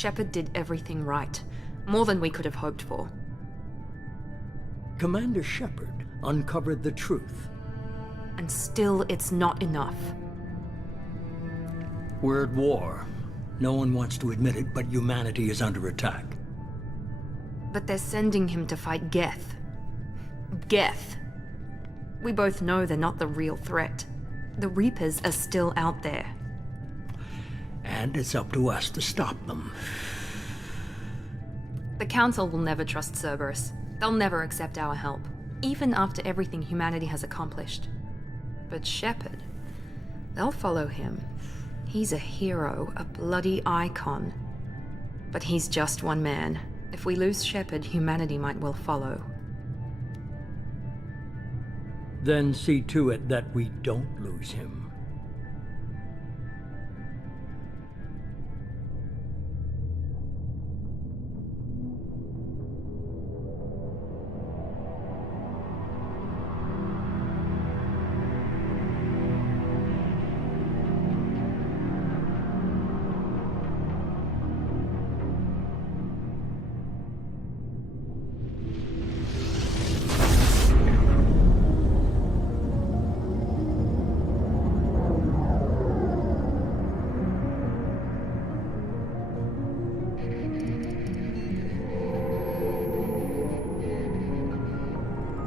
Shepard did everything right. More than we could have hoped for. Commander Shepard uncovered the truth. And still, it's not enough. We're at war. No one wants to admit it, but humanity is under attack. But they're sending him to fight Geth. Geth. We both know they're not the real threat. The Reapers are still out there. And it's up to us to stop them. The Council will never trust Cerberus. They'll never accept our help, even after everything humanity has accomplished. But Shepard, they'll follow him. He's a hero, a bloody icon. But he's just one man. If we lose Shepard, humanity might well follow. Then see to it that we don't lose him.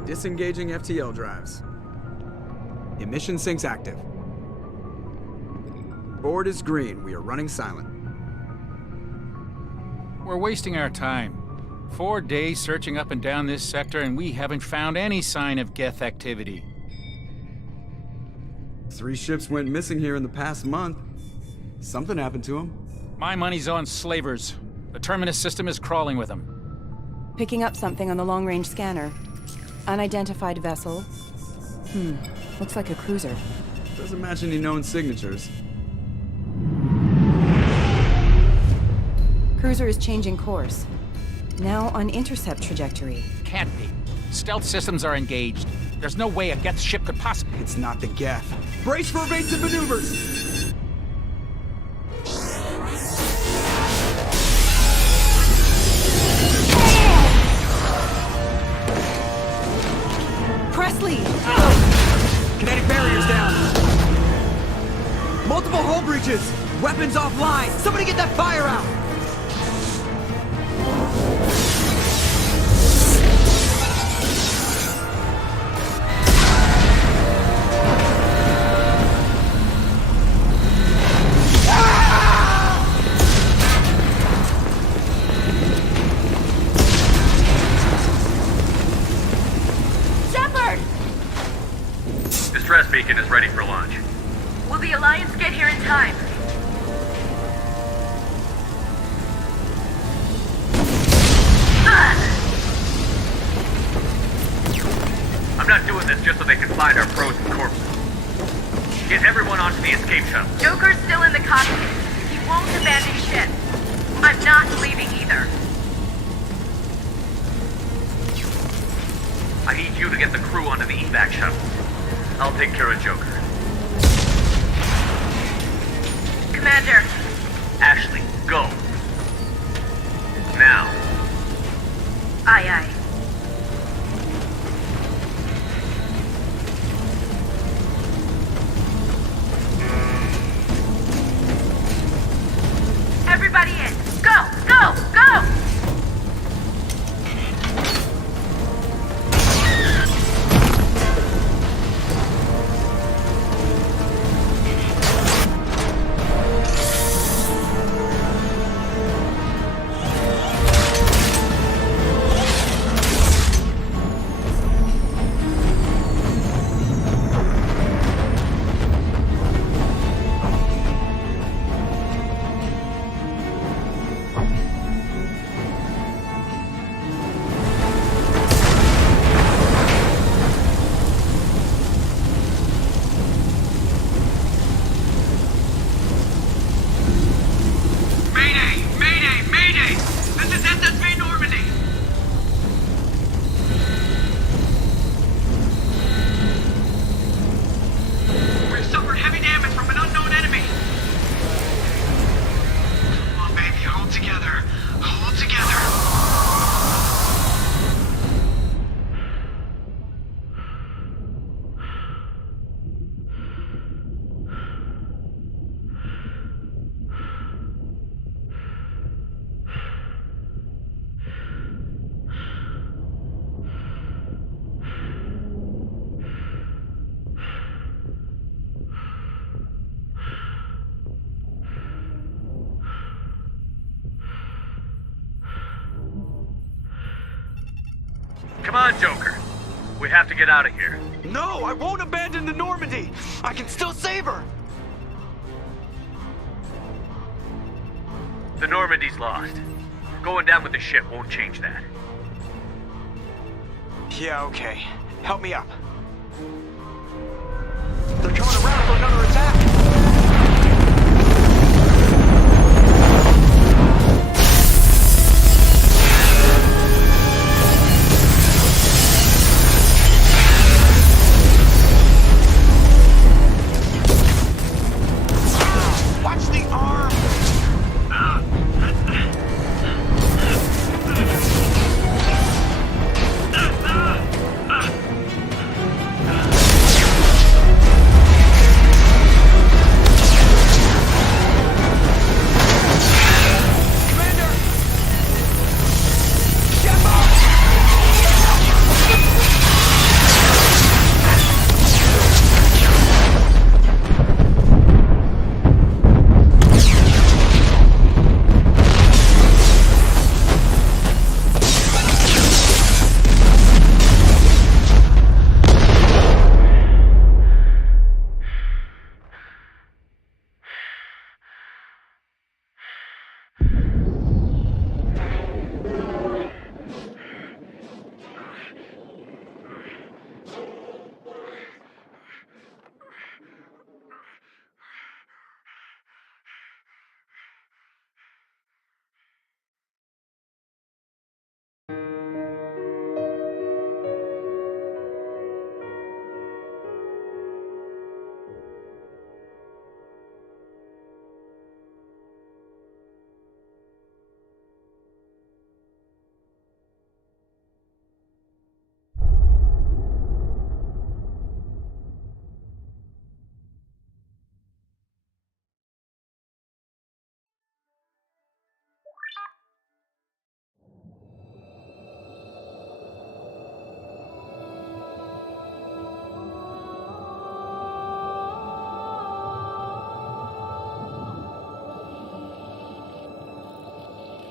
Disengaging FTL drives. Emission sinks active. Board is green. We are running silent. We're wasting our time. 4 days searching up and down this sector, and we haven't found any sign of Geth activity. 3 ships went missing here in the past month. Something happened to them. My money's on slavers. The Terminus system is crawling with them. Picking up something on the long-range scanner. Unidentified vessel. Looks like a cruiser. Doesn't match any known signatures. Cruiser is changing course. Now on intercept trajectory. Can't be. Stealth systems are engaged. There's no way a Geth ship could possibly... It's not the Geth. Brace for evasive maneuvers! Presley! Kinetic barriers down! Multiple hull breaches! Weapons offline! Somebody get that fire out! Distress beacon is ready for launch. Will the Alliance get here in time? I'm not doing this just so they can find our frozen corpses. Get everyone onto the escape shuttle. Joker's still in the cockpit. He won't abandon ship. I'm not leaving either. I need you to get the crew onto the evac shuttle. I'll take care of Joker. Commander. Ashley, go. Now. Aye, aye. Everybody in. Go, go, go! Come on, Joker. We have to get out of here. No, I won't abandon the Normandy. I can still save her. The Normandy's lost. Going down with the ship won't change that. Yeah, okay. Help me up. They're coming around for another attack. Watch the arm!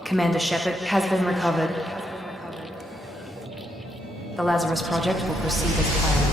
Commander Shepard has been recovered. The Lazarus Project will proceed as planned.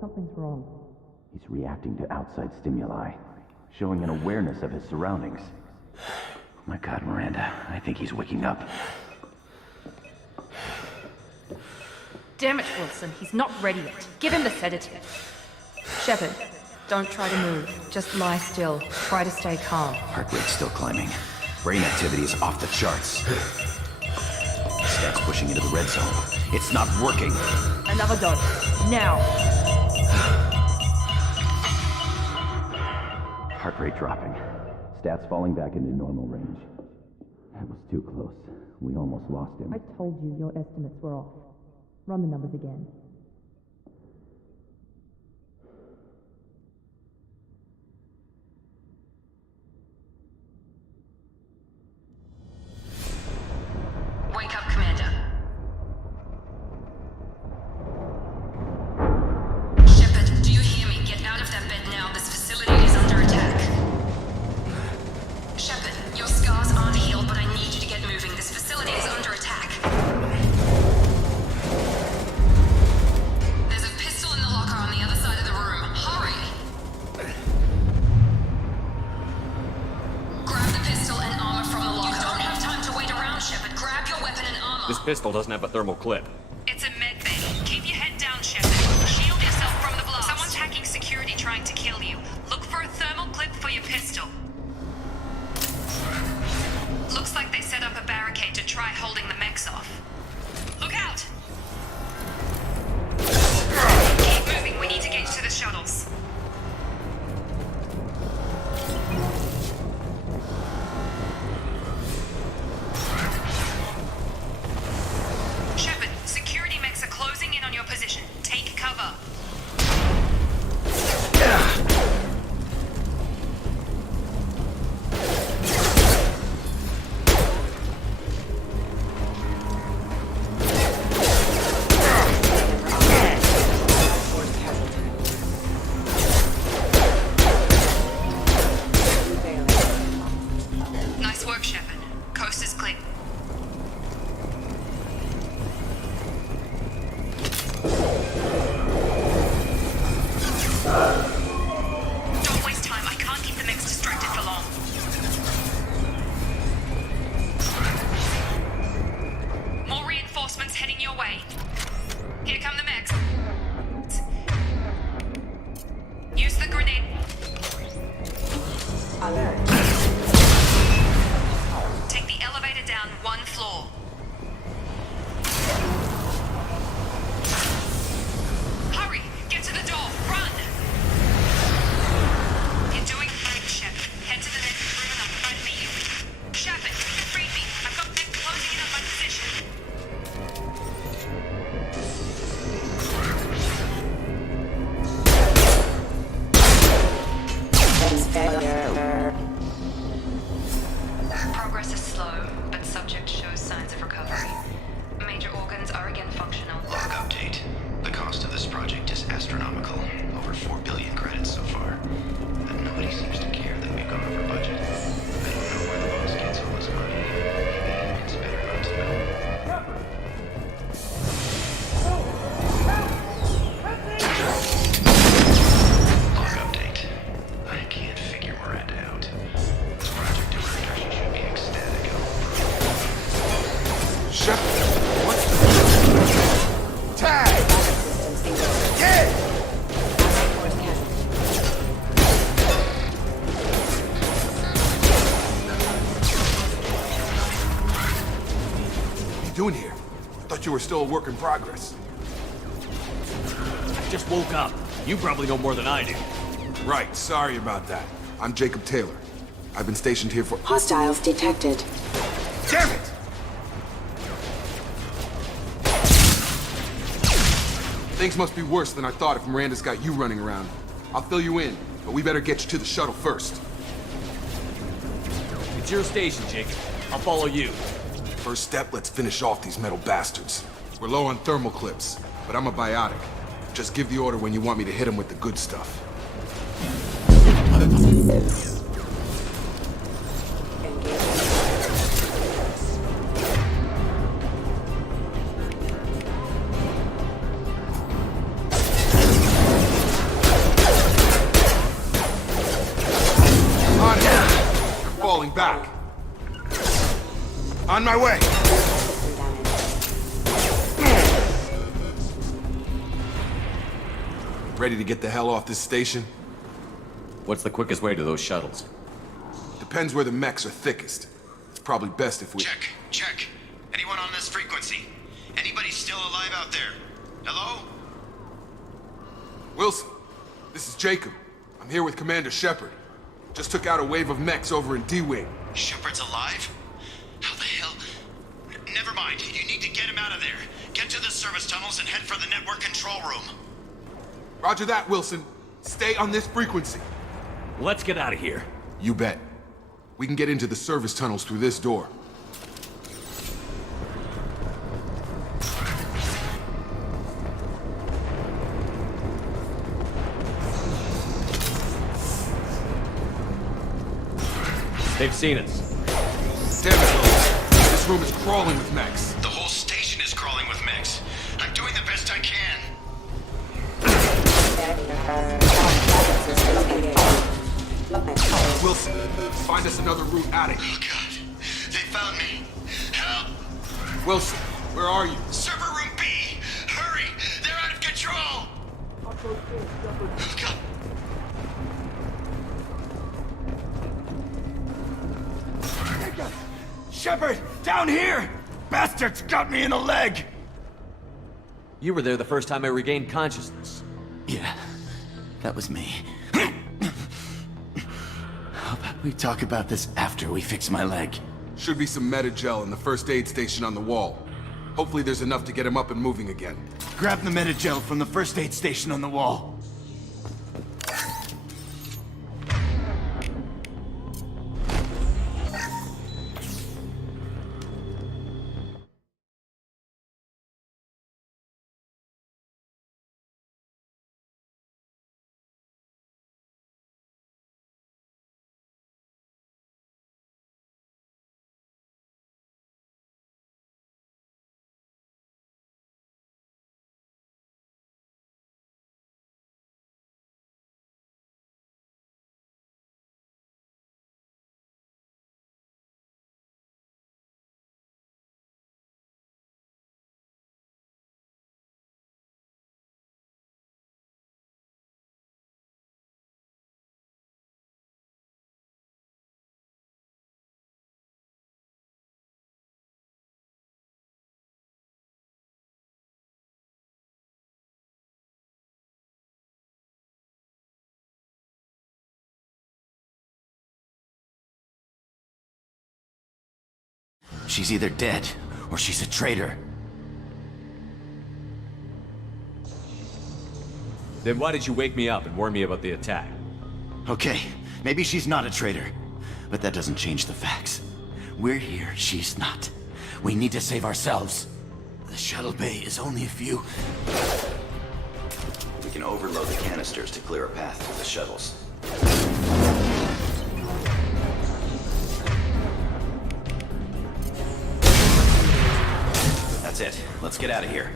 Something's wrong. He's reacting to outside stimuli, showing an awareness of his surroundings. Oh my God, Miranda, I think he's waking up. Damn it, Wilson, he's not ready yet. Give him the sedative. Shepard, don't try to move. Just lie still. Try to stay calm. Heart rate's still climbing. Brain activity is off the charts. Stats pushing into the red zone. It's not working. Another dose. Now. Heart rate dropping. Stats falling back into normal range. That was too close. We almost lost him. I told you your estimates were off. Run the numbers again. Wake up, Commander. Shepard, do you hear me? Get out of that bed now. This facility is under attack. Shepard, your scars aren't healed, but I need you to get moving. This facility is under attack. There's a pistol in the locker on the other side of the room. Hurry! Grab the pistol and armor from the locker. You don't have time to wait around, Shepard. Grab your weapon and armor. This pistol doesn't have a thermal clip. It's a med bay. Keep your head down, Shepard. Shield yourself from the blast. Someone's hacking security trying to kill you. Look for a thermal clip for your pistol. Looks like they set up a barricade to try holding the mechs off. Look out! Keep moving. We need to get to the shuttles. Shepard, security mechs are closing in on your position. Take cover. Nice work, Shepard. Coast is clear. Don't waste time. I can't keep the mechs distracted for long. More reinforcements heading your way. Here come the mechs. Use the grenade. Take the elevator down one floor. Hurry! Get to the door! Run! You're doing fine, Shepard. Head to the next room and I'll try to meet you. Shepard, read me. I've got mechs closing in on my position. Progress is slow, but subject shows signs of recovery. Major organs are again functional. Log update. The cost of this project is astronomical. Over 4 billion credits so far. And nobody seems to care that we've gone over budget. I don't know where the boss gets all this money. It's better not to know. Log update. I can't figure Miranda out. This project director, she should be ecstatic. Shepard, what's the... Tag! Yeah! What are you doing here? I thought you were still a work in progress. I just woke up. You probably know more than I do. Right, sorry about that. I'm Jacob Taylor. I've been stationed here for... Hostiles detected. Damn it! Things must be worse than I thought if Miranda's got you running around. I'll fill you in, but we better get you to the shuttle first. It's your station, Jacob. I'll follow you. First step, let's finish off these metal bastards. We're low on thermal clips, but I'm a biotic. Just give the order when you want me to hit them with the good stuff. my way! Ready to get the hell off this station? What's the quickest way to those shuttles? Depends where the mechs are thickest. It's probably best if we... Check. Anyone on this frequency? Anybody still alive out there? Hello? Wilson, this is Jacob. I'm here with Commander Shepard. Just took out a wave of mechs over in D-Wing. Shepard's alive? How the hell? Never mind. You need to get him out of there. Get to the service tunnels and head for the network control room. Roger that, Wilson. Stay on this frequency. Let's get out of here. You bet. We can get into the service tunnels through this door. They've seen us. Damn it, Wilson. This room is crawling with mechs. The whole station is crawling with mechs. I'm doing the best I can. Wilson, find us another route out of here. Oh, God. They found me. Help! Wilson, where are you? Server room B! Hurry! They're out of control! Oh, God. Shepard! Down here! Bastards got me in the leg! You were there the first time I regained consciousness. Yeah, that was me. How about we talk about this after we fix my leg? Should be some Medi-gel in the first aid station on the wall. Hopefully there's enough to get him up and moving again. Grab the Medi-gel from the first aid station on the wall. She's either dead, or she's a traitor. Then why did you wake me up and warn me about the attack? Okay, maybe she's not a traitor, but that doesn't change the facts. We're here, she's not. We need to save ourselves. The shuttle bay is only a few... We can overload the canisters to clear a path to the shuttles. That's it. Let's get out of here.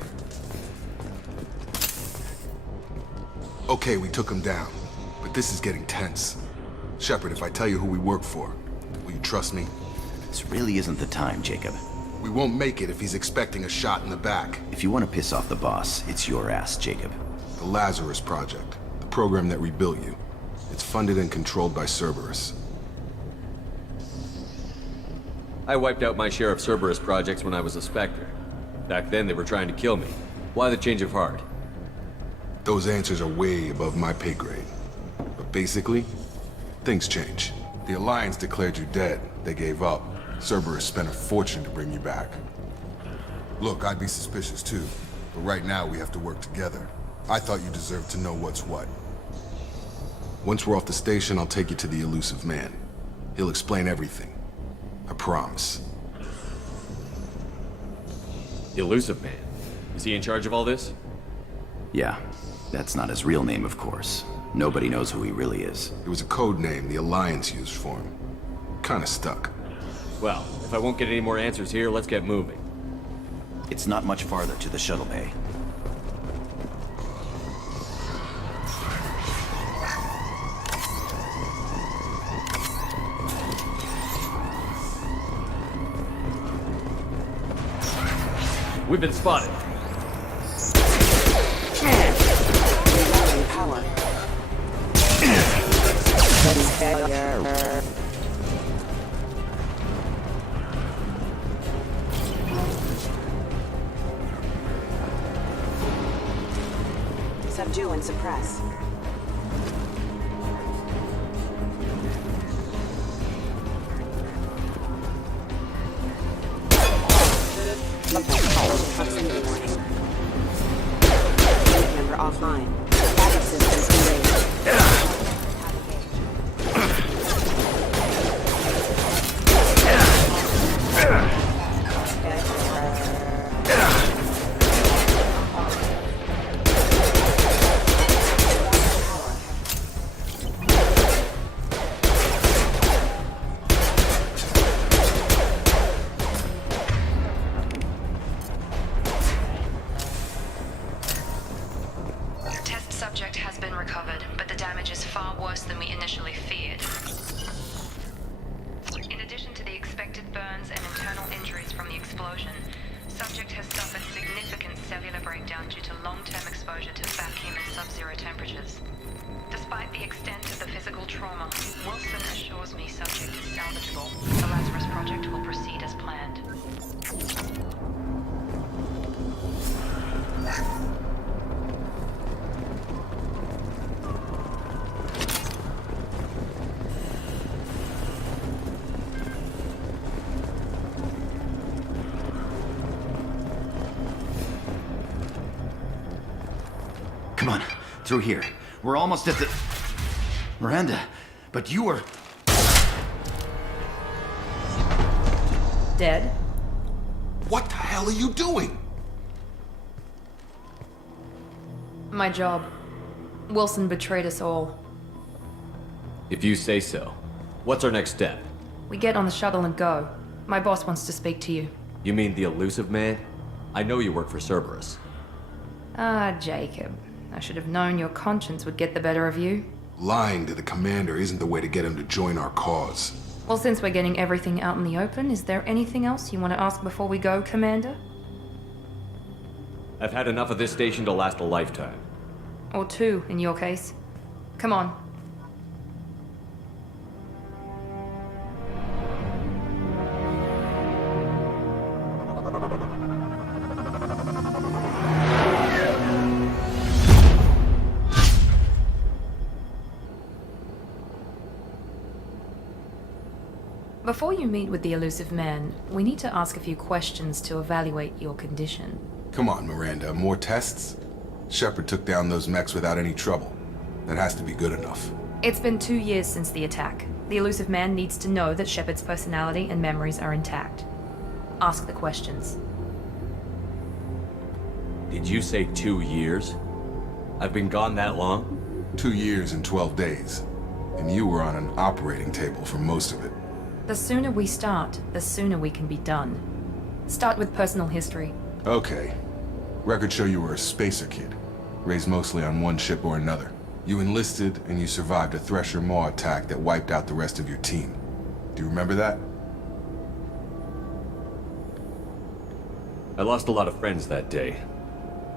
Okay, we took him down. But this is getting tense. Shepard, if I tell you who we work for, will you trust me? This really isn't the time, Jacob. We won't make it if he's expecting a shot in the back. If you want to piss off the boss, it's your ass, Jacob. The Lazarus Project, the program that rebuilt you. It's funded and controlled by Cerberus. I wiped out my share of Cerberus projects when I was a Spectre. Back then, they were trying to kill me. Why the change of heart? Those answers are way above my pay grade. But basically, things change. The Alliance declared you dead. They gave up. Cerberus spent a fortune to bring you back. Look, I'd be suspicious too. But right now, we have to work together. I thought you deserved to know what's what. Once we're off the station, I'll take you to the elusive man. He'll explain everything. I promise. The elusive man? Is he in charge of all this? Yeah. That's not his real name, of course. Nobody knows who he really is. It was a code name the Alliance used for him. Kinda stuck. Well, if I won't get any more answers here, let's get moving. It's not much farther to the shuttle bay. We've been spotted. Power. Subdue and suppress. Proximity warning. Member offline. Backup systems engaged. Subject has been recovered, but the damage is far worse than we initially feared. In addition to the expected burns and internal injuries from the explosion, subject has suffered significant cellular breakdown due to long-term exposure to vacuum and sub-zero temperatures. Despite the extent of the physical trauma, Wilson assures me subject is salvageable. The Lazarus project will proceed as planned. Come on, through here. We're almost at the... Miranda, but you were... Dead? What the hell are you doing? My job. Wilson betrayed us all. If you say so. What's our next step? We get on the shuttle and go. My boss wants to speak to you. You mean the elusive man? I know you work for Cerberus. Ah, Jacob. I should have known your conscience would get the better of you. Lying to the commander isn't the way to get him to join our cause. Well, since we're getting everything out in the open, is there anything else you want to ask before we go, Commander? I've had enough of this station to last a lifetime. Or two, in your case. Come on. Before you meet with the elusive man, we need to ask a few questions to evaluate your condition. Come on, Miranda, more tests? Shepard took down those mechs without any trouble. That has to be good enough. It's been 2 years since the attack. The elusive man needs to know that Shepard's personality and memories are intact. Ask the questions. Did you say 2 years? I've been gone that long? 2 years and 12 days. And you were on an operating table for most of it. The sooner we start, the sooner we can be done. Start with personal history. Okay. Records show you were a spacer kid, raised mostly on one ship or another. You enlisted and you survived a Thresher Maw attack that wiped out the rest of your team. Do you remember that? I lost a lot of friends that day.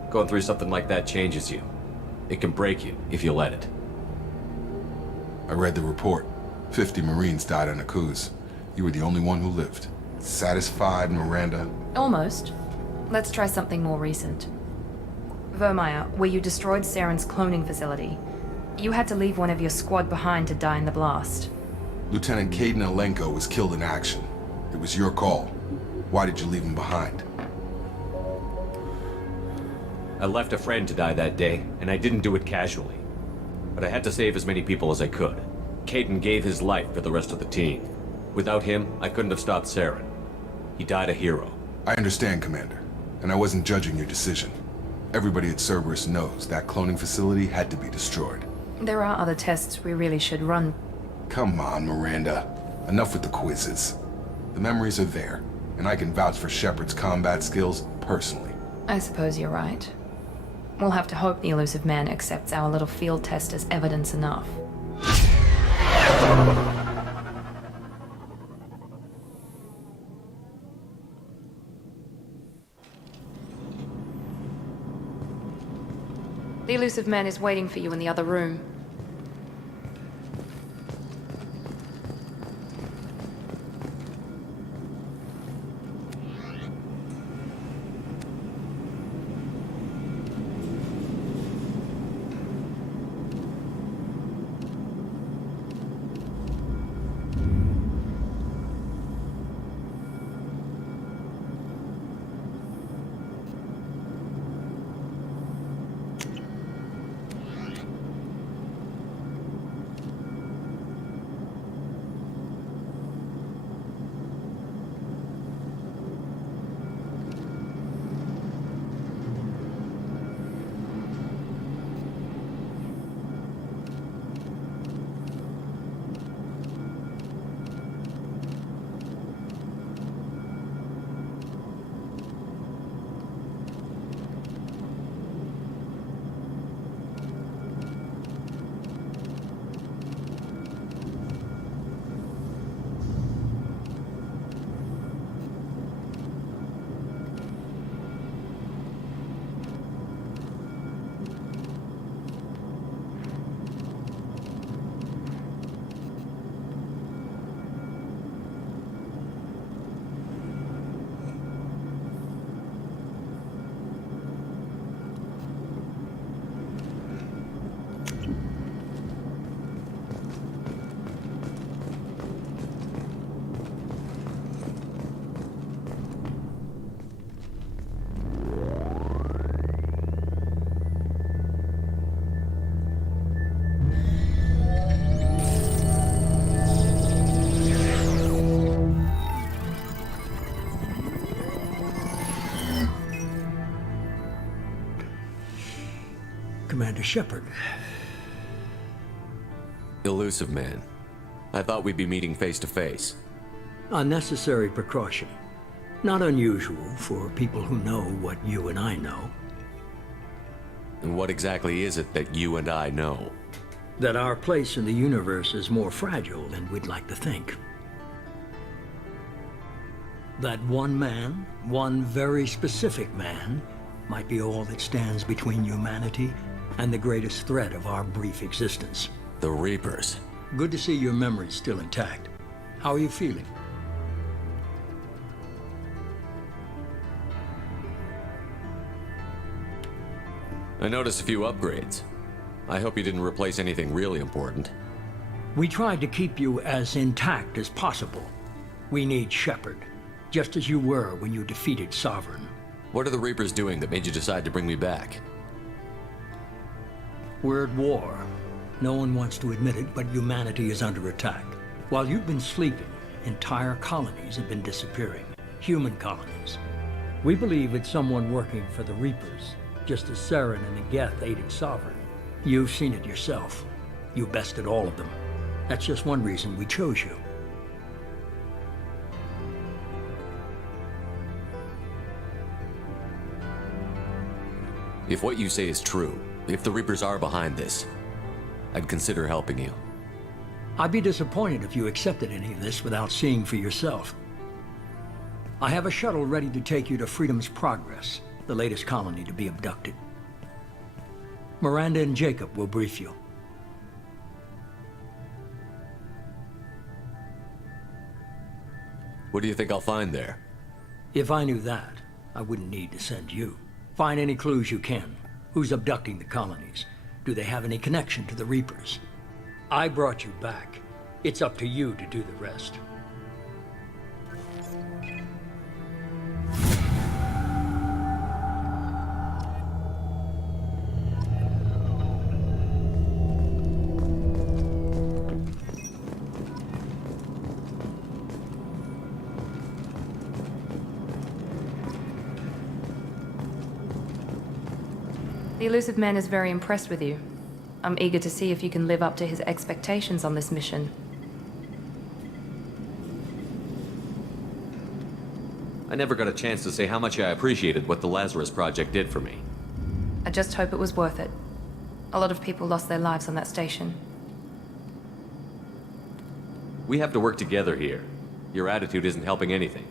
Going through something like that changes you. It can break you if you let it. I read the report. 50 Marines died on a cruise. You were the only one who lived. Satisfied, Miranda? Almost. Let's try something more recent. Vermeer, where you destroyed Saren's cloning facility. You had to leave one of your squad behind to die in the blast. Lieutenant Caden Alenko was killed in action. It was your call. Why did you leave him behind? I left a friend to die that day, and I didn't do it casually. But I had to save as many people as I could. Caden gave his life for the rest of the team. Without him, I couldn't have stopped Saren. He died a hero. I understand, Commander. And I wasn't judging your decision. Everybody at Cerberus knows that cloning facility had to be destroyed. There are other tests we really should run. Come on, Miranda. Enough with the quizzes. The memories are there, and I can vouch for Shepard's combat skills personally. I suppose you're right. We'll have to hope the elusive man accepts our little field test as evidence enough. The elusive man is waiting for you in the other room. Commander Shepard. Elusive man. I thought we'd be meeting face to face. Unnecessary precaution. Not unusual for people who know what you and I know. And what exactly is it that you and I know? That our place in the universe is more fragile than we'd like to think. That one man, one very specific man, might be all that stands between humanity and the greatest threat of our brief existence. The Reapers. Good to see your memory's still intact. How are you feeling? I noticed a few upgrades. I hope you didn't replace anything really important. We tried to keep you as intact as possible. We need Shepard, just as you were when you defeated Sovereign. What are the Reapers doing that made you decide to bring me back? We're at war. No one wants to admit it, but humanity is under attack. While you've been sleeping, entire colonies have been disappearing. Human colonies. We believe it's someone working for the Reapers, just as Saren and Geth aided Sovereign. You've seen it yourself. You bested all of them. That's just one reason we chose you. If what you say is true, if the Reapers are behind this, I'd consider helping you. I'd be disappointed if you accepted any of this without seeing for yourself. I have a shuttle ready to take you to Freedom's Progress, the latest colony to be abducted. Miranda and Jacob will brief you. What do you think I'll find there? If I knew that, I wouldn't need to send you. Find any clues you can. Who's abducting the colonies? Do they have any connection to the Reapers? I brought you back. It's up to you to do the rest. The elusive man is very impressed with you. I'm eager to see if you can live up to his expectations on this mission. I never got a chance to say how much I appreciated what the Lazarus Project did for me. I just hope it was worth it. A lot of people lost their lives on that station. We have to work together here. Your attitude isn't helping anything.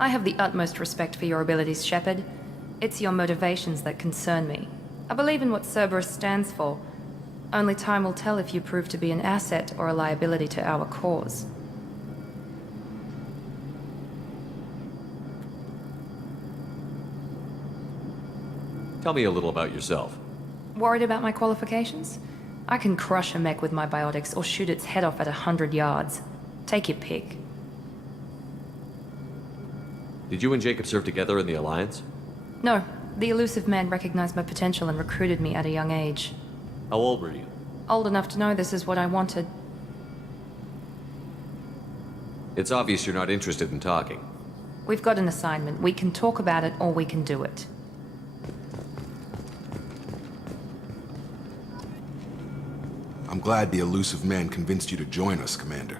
I have the utmost respect for your abilities, Shepard. It's your motivations that concern me. I believe in what Cerberus stands for. Only time will tell if you prove to be an asset or a liability to our cause. Tell me a little about yourself. Worried about my qualifications? I can crush a mech with my biotics or shoot its head off at 100 yards. Take your pick. Did you and Jacob serve together in the Alliance? No, the elusive man recognized my potential and recruited me at a young age. How old were you? Old enough to know this is what I wanted. It's obvious you're not interested in talking. We've got an assignment. We can talk about it or we can do it. I'm glad the elusive man convinced you to join us, Commander.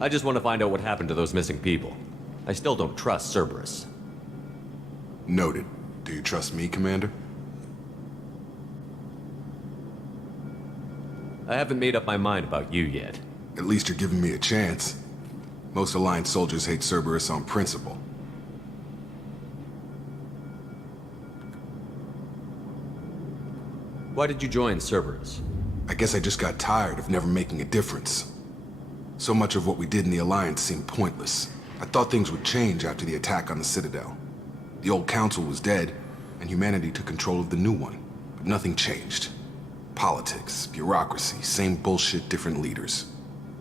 I just want to find out what happened to those missing people. I still don't trust Cerberus. Noted. Do you trust me, Commander? I haven't made up my mind about you yet. At least you're giving me a chance. Most Alliance soldiers hate Cerberus on principle. Why did you join Cerberus? I guess I just got tired of never making a difference. So much of what we did in the Alliance seemed pointless. I thought things would change after the attack on the Citadel. The old council was dead, and humanity took control of the new one. But nothing changed. Politics, bureaucracy, same bullshit, different leaders.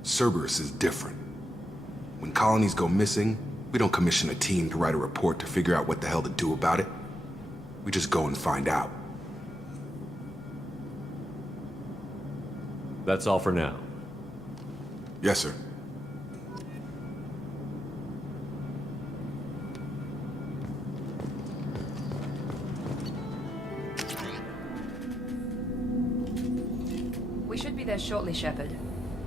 Cerberus is different. When colonies go missing, we don't commission a team to write a report to figure out what the hell to do about it. We just go and find out. That's all for now. Yes, sir. We should be there shortly, Shepard.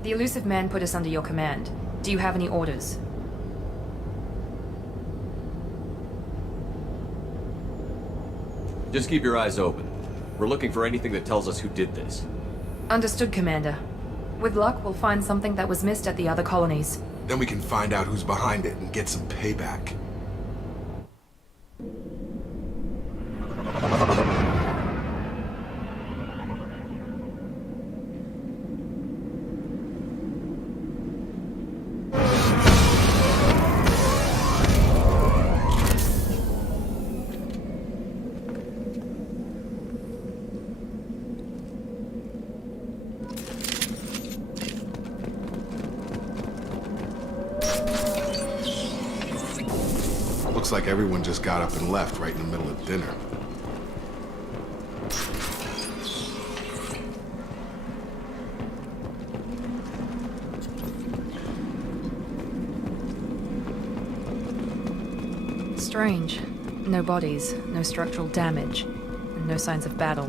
The elusive man put us under your command. Do you have any orders? Just keep your eyes open. We're looking for anything that tells us who did this. Understood, Commander. With luck, we'll find something that was missed at the other colonies. Then we can find out who's behind it and get some payback. Looks like everyone just got up and left right in the middle of dinner. Strange. No bodies, no structural damage, and no signs of battle.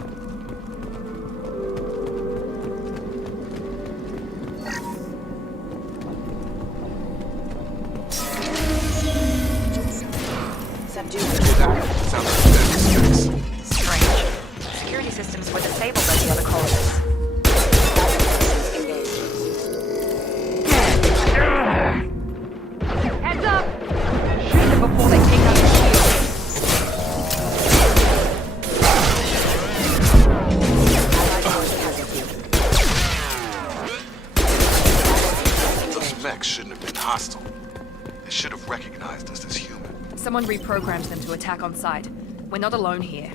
Strange. Security systems were disabled by the other colonists. Heads up! Shoot them before they take out the shield. Those mechs shouldn't have been hostile. They should have recognized us as human. Someone reprogrammed them to attack on sight. We're not alone here.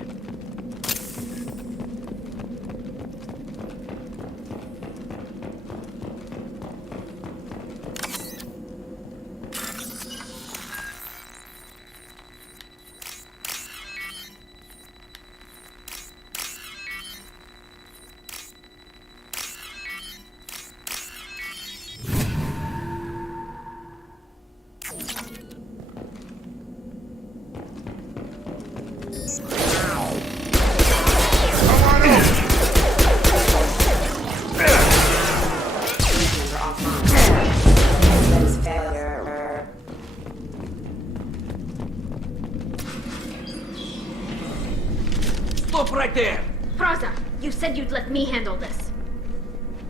Stop right there! Braza, you said you'd let me handle this.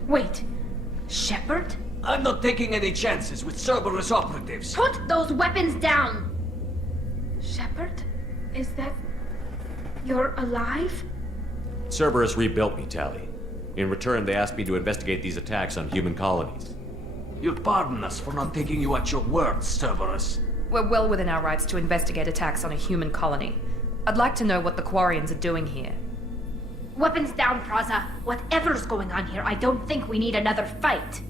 Wait, Shepard? I'm not taking any chances with Cerberus operatives. Put those weapons down! Shepard? Is that... You're alive? Cerberus rebuilt me, Tally. In return, they asked me to investigate these attacks on human colonies. You'll pardon us for not taking you at your word, Cerberus. We're well within our rights to investigate attacks on a human colony. I'd like to know what the Quarians are doing here. Weapons down, Praza. Whatever's going on here, I don't think we need another fight.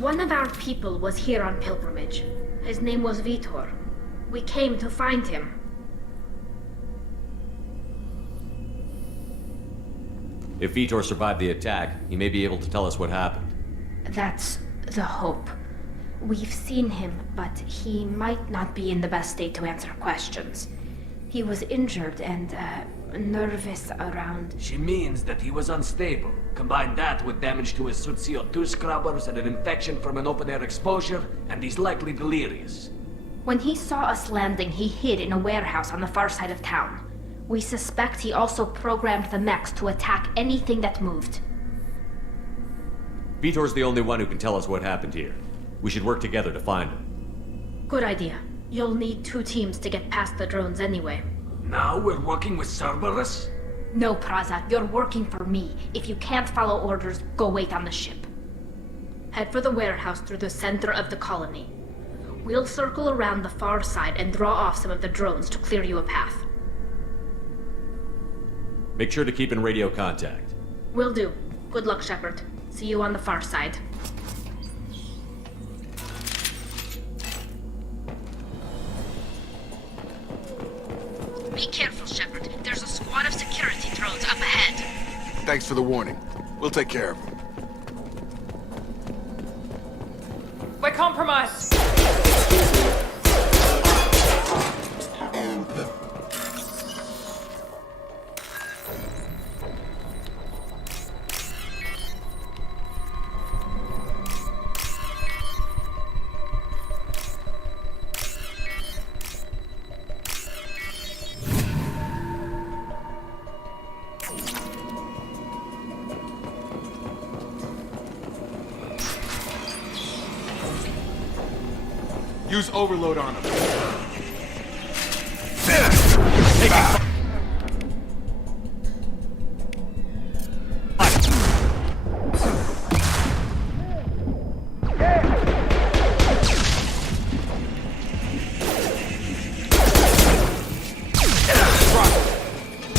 One of our people was here on pilgrimage. His name was Vitor. We came to find him. If Vitor survived the attack, he may be able to tell us what happened. That's the hope. We've seen him, but he might not be in the best state to answer questions. He was injured and, nervous around... She means that he was unstable. Combine that with damage to his suit CO2 scrubbers and an infection from an open-air exposure, and he's likely delirious. When he saw us landing, he hid in a warehouse on the far side of town. We suspect he also programmed the mechs to attack anything that moved. Vitor's the only one who can tell us what happened here. We should work together to find him. Good idea. You'll need 2 teams to get past the drones anyway. Now we're working with Cerberus? No, Praza, you're working for me. If you can't follow orders, go wait on the ship. Head for the warehouse through the center of the colony. We'll circle around the far side and draw off some of the drones to clear you a path. Make sure to keep in radio contact. Will do. Good luck, Shepard. See you on the far side. Be careful, Shepard. There's a squad of security drones up ahead. Thanks for the warning. We'll take care of them. We're compromised! Use overload on them.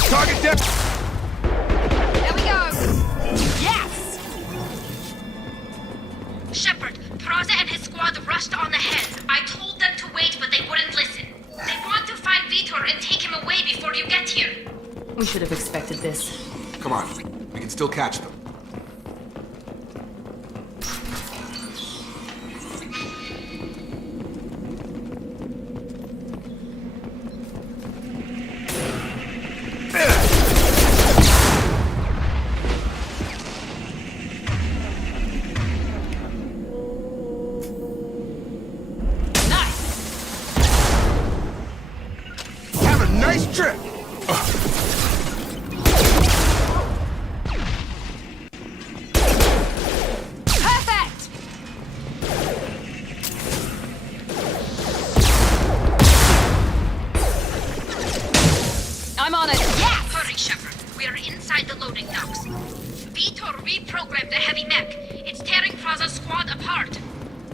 Target depth. There we go! Yes! Shepard, Praza and his squad rushed on ahead. I told them to wait, but they wouldn't listen. They want to find Vitor and take him away before you get here. We should have expected this. Come on, we can still catch them. Nice trip! Perfect! I'm on it! Yes! Hurry, Shepard. We are inside the loading docks. Vitor reprogrammed the heavy mech. It's tearing Praza's squad apart.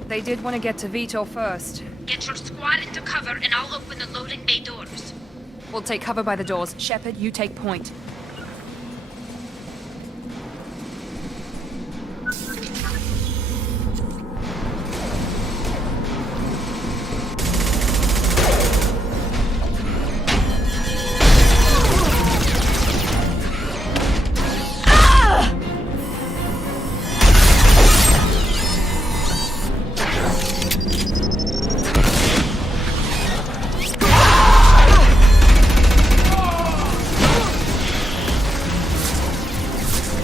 They did want to get to Vitor first. Get your squad into cover and I'll open the loading bay doors. We'll take cover by the doors. Shepard, you take point.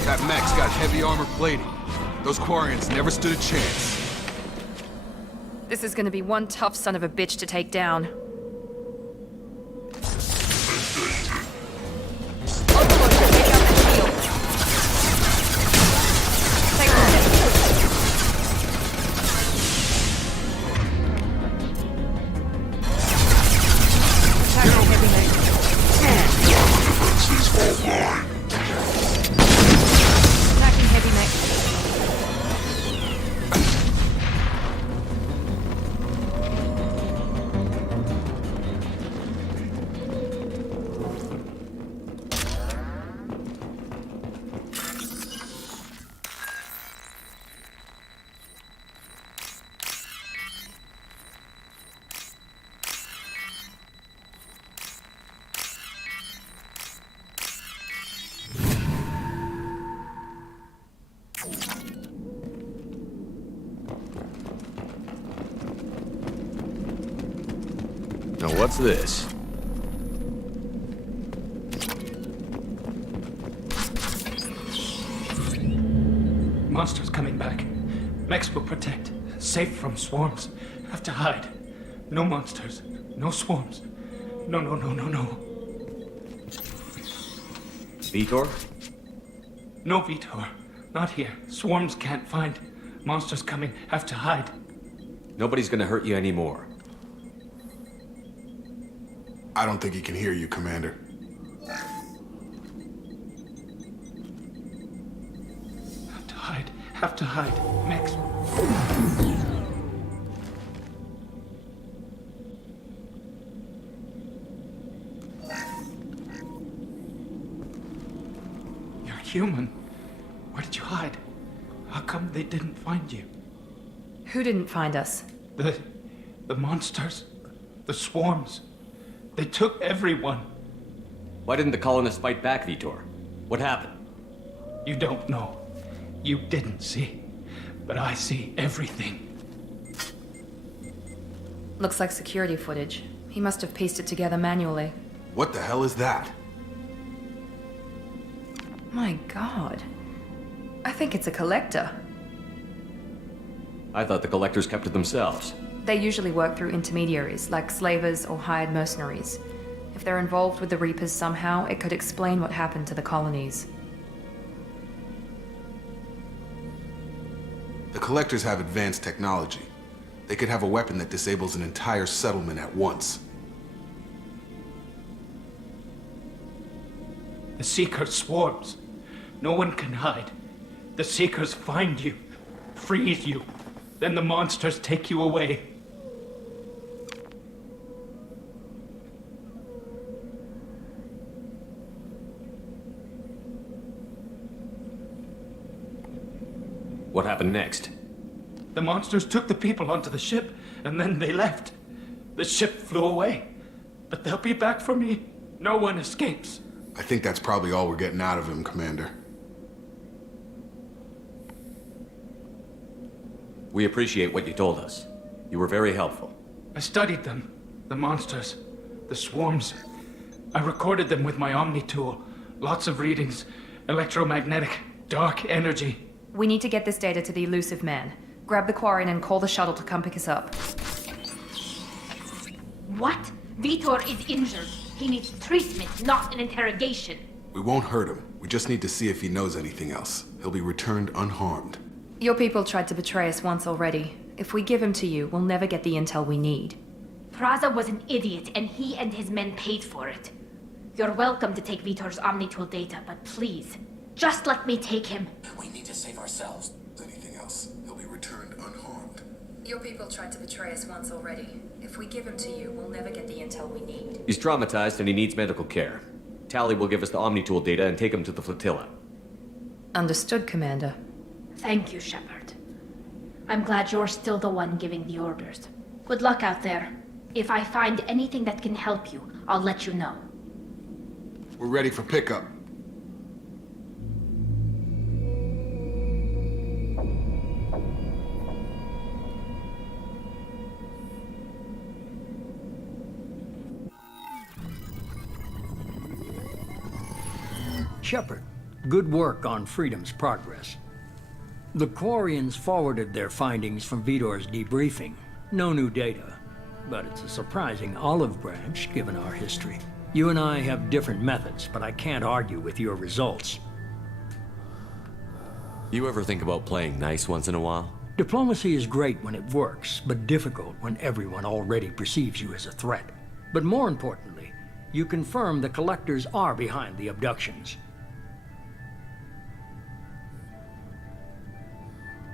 That mech's got heavy armor plating. Those Quarians never stood a chance. This is gonna be one tough son of a bitch to take down. what's this? Monsters coming back. Mechs will protect. Safe from swarms. Have to hide. No monsters. No swarms. No. Vitor? No, Vitor. Not here. Swarms can't find. Monsters coming. Have to hide. Nobody's gonna hurt you anymore. I don't think he can hear you, Commander. Have to hide. Mechs. You're human. Where did you hide? How come they didn't find you? Who didn't find us? The monsters. The swarms. They took everyone. Why didn't the colonists fight back, Vitor? What happened? You don't know. You didn't see. But I see everything. Looks like security footage. He must have pieced it together manually. What the hell is that? My God. I think it's a collector. I thought the collectors kept to themselves. They usually work through intermediaries, like slavers or hired mercenaries. If they're involved with the Reapers somehow, it could explain what happened to the colonies. The collectors have advanced technology. They could have a weapon that disables an entire settlement at once. The Seeker swarms. No one can hide. The Seekers find you, freeze you, then the monsters take you away. What happened next? The monsters took the people onto the ship, and then they left. The ship flew away. But they'll be back for me. No one escapes. I think that's probably all we're getting out of him, Commander. We appreciate what you told us. You were very helpful. I studied them. The monsters. The swarms. I recorded them with my Omni tool. Lots of readings. Electromagnetic. Dark energy. We need to get this data to the elusive man. Grab the Quarren and call the shuttle to come pick us up. What? Vitor is injured. He needs treatment, not an interrogation. We won't hurt him. We just need to see if he knows anything else. He'll be returned unharmed. Your people tried to betray us once already. If we give him to you, we'll never get the intel we need. Praza was an idiot, and he and his men paid for it. You're welcome to take Vitor's Omnitool data, but please, just let me take him. We need to save ourselves. Anything else, he'll be returned unharmed. Your people tried to betray us once already. If we give him to you, we'll never get the intel we need. He's traumatized and he needs medical care. Tally will give us the Omnitool data and take him to the flotilla. Understood, Commander. Thank you, Shepard. I'm glad you're still the one giving the orders. Good luck out there. If I find anything that can help you, I'll let you know. We're ready for pickup. Shepard, good work on Freedom's progress. The Quarians forwarded their findings from Vitor's debriefing. No new data, but it's a surprising olive branch given our history. You and I have different methods, but I can't argue with your results. You ever think about playing nice once in a while? Diplomacy is great when it works, but difficult when everyone already perceives you as a threat. But more importantly, you confirm the collectors are behind the abductions.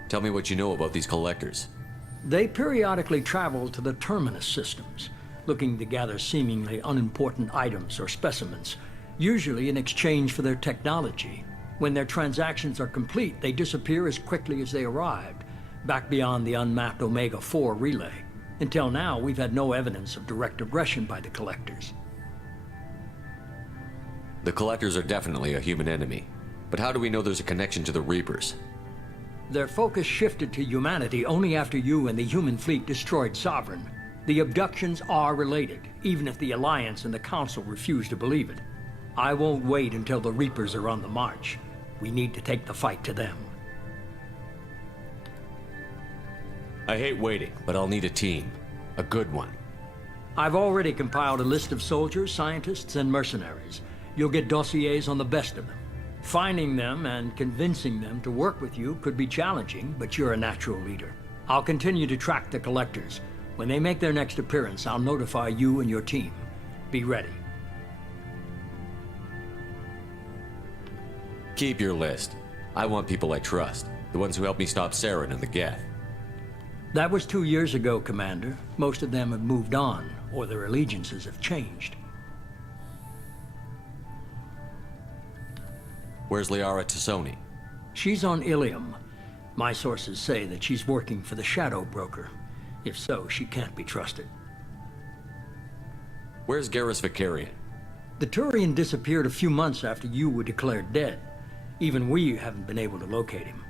Tell me what you know about these collectors. They periodically travel to the terminus systems, looking to gather seemingly unimportant items or specimens, usually in exchange for their technology. When their transactions are complete, they disappear as quickly as they arrived, back beyond the unmapped Omega-4 relay. Until now, we've had no evidence of direct aggression by the collectors. The collectors are definitely a human enemy, but how do we know there's a connection to the Reapers? Their focus shifted to humanity only after you and the human fleet destroyed Sovereign. The abductions are related, even if the Alliance and the Council refuse to believe it. I won't wait until the Reapers are on the march. We need to take the fight to them. I hate waiting, but I'll need a team. A good one. I've already compiled a list of soldiers, scientists, and mercenaries. You'll get dossiers on the best of them. Finding them and convincing them to work with you could be challenging, but you're a natural leader. I'll continue to track the collectors. When they make their next appearance, I'll notify you and your team. Be ready. Keep your list. I want people I trust. The ones who helped me stop Saren and the Geth. That was 2 years ago, Commander. Most of them have moved on, or their allegiances have changed. Where's Liara Tassoni? She's on Ilium. My sources say that she's working for the Shadow Broker. If so, she can't be trusted. Where's Garrus Vicarian? The Turian disappeared a few months after you were declared dead. Even we haven't been able to locate him.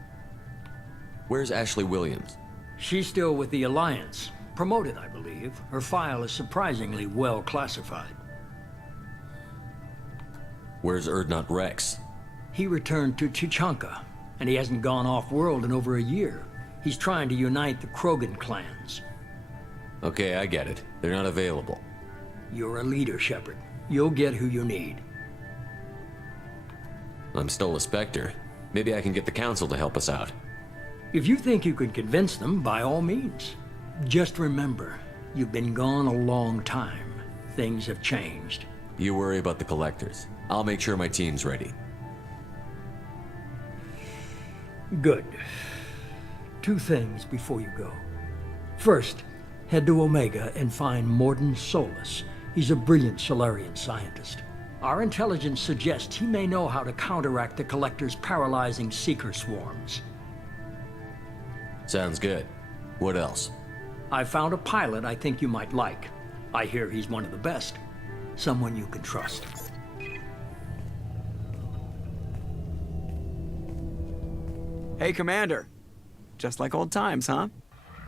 Where's Ashley Williams? She's still with the Alliance. Promoted, I believe. Her file is surprisingly well classified. Where's Erdnot Rex? He returned to Chichanka, and he hasn't gone off-world in over a year. He's trying to unite the Krogan clans. Okay, I get it. They're not available. You're a leader, Shepard. You'll get who you need. I'm still a Spectre. Maybe I can get the Council to help us out. If you think you can convince them, by all means. Just remember, you've been gone a long time. Things have changed. You worry about the Collectors. I'll make sure my team's ready. Good. 2 things before you go. First, head to Omega and find Mordin Solus. He's a brilliant Solarian scientist. Our intelligence suggests he may know how to counteract the Collector's paralyzing Seeker swarms. Sounds good. What else? I found a pilot I think you might like. I hear he's one of the best. Someone you can trust. Hey, Commander. Just like old times, huh?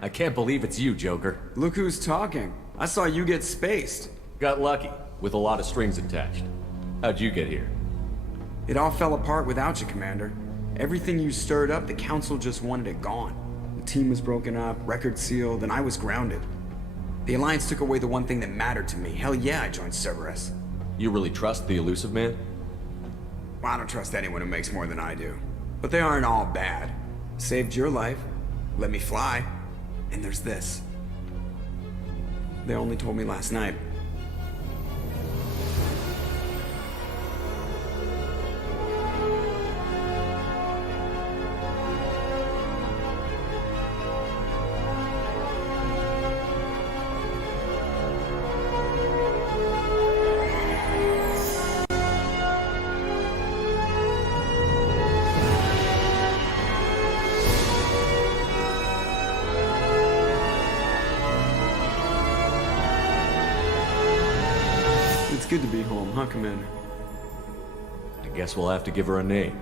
I can't believe it's you, Joker. Look who's talking. I saw you get spaced. Got lucky, with a lot of strings attached. How'd you get here? It all fell apart without you, Commander. Everything you stirred up, the Council just wanted it gone. The team was broken up, record sealed, and I was grounded. The Alliance took away the one thing that mattered to me. Hell yeah, I joined Cerberus. You really trust the Elusive Man? Well, I don't trust anyone who makes more than I do. But they aren't all bad. Saved your life, let me fly, and there's this. They only told me last night. Good to be home, huh, Commander? I guess we'll have to give her a name.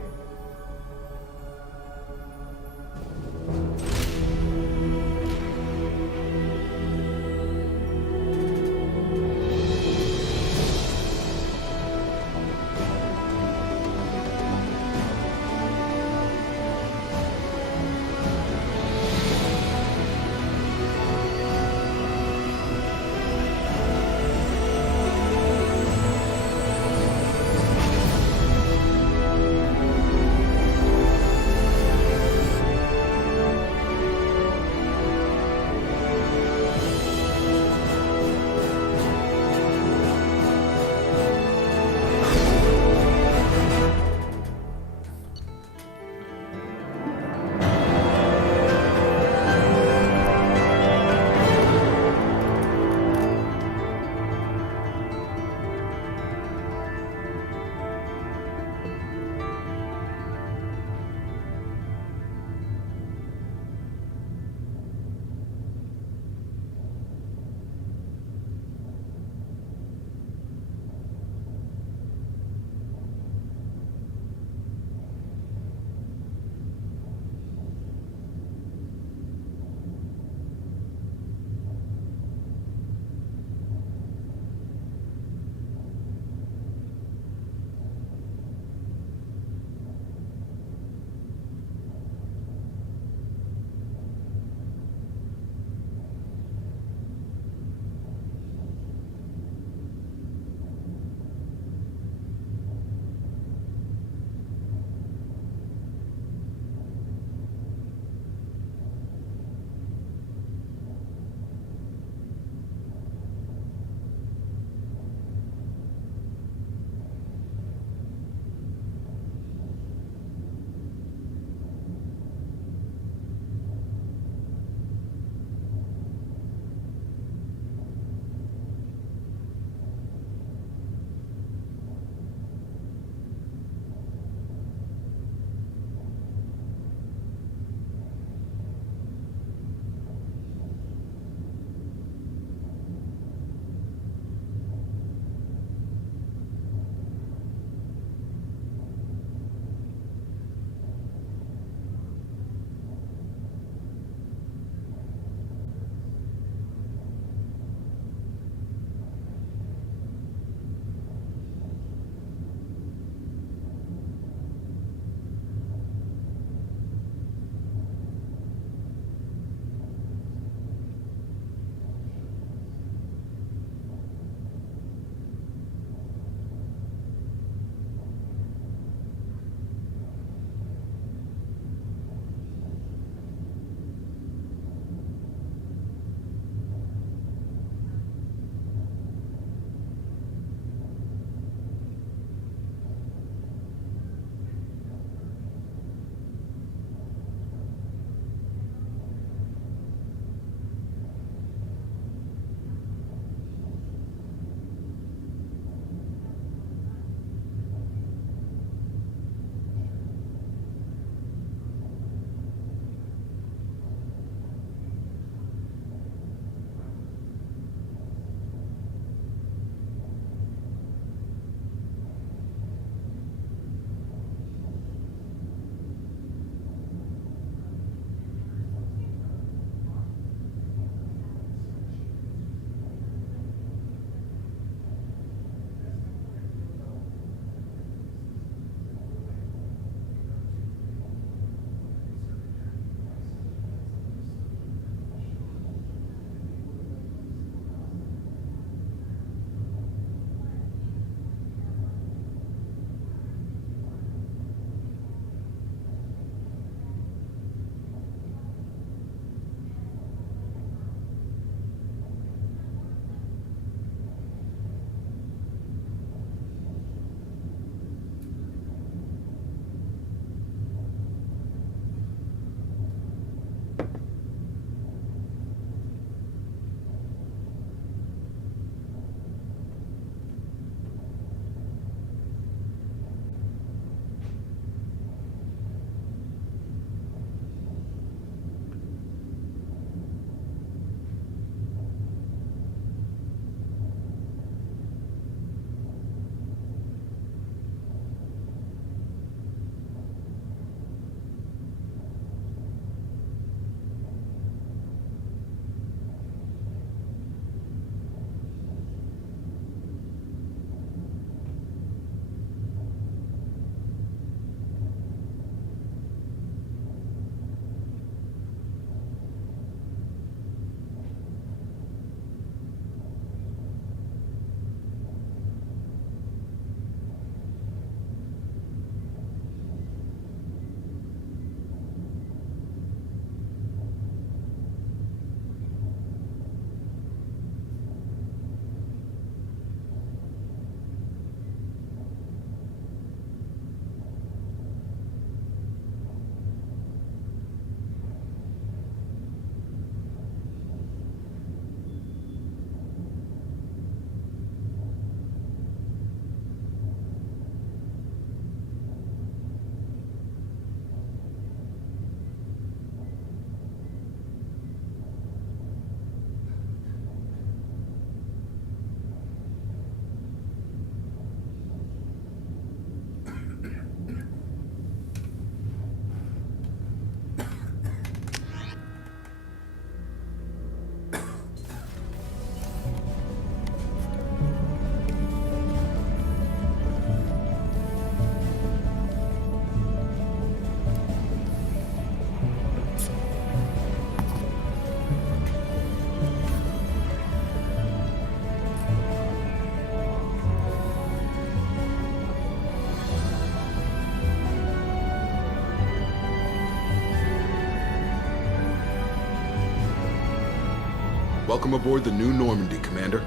Welcome aboard the new Normandy, Commander.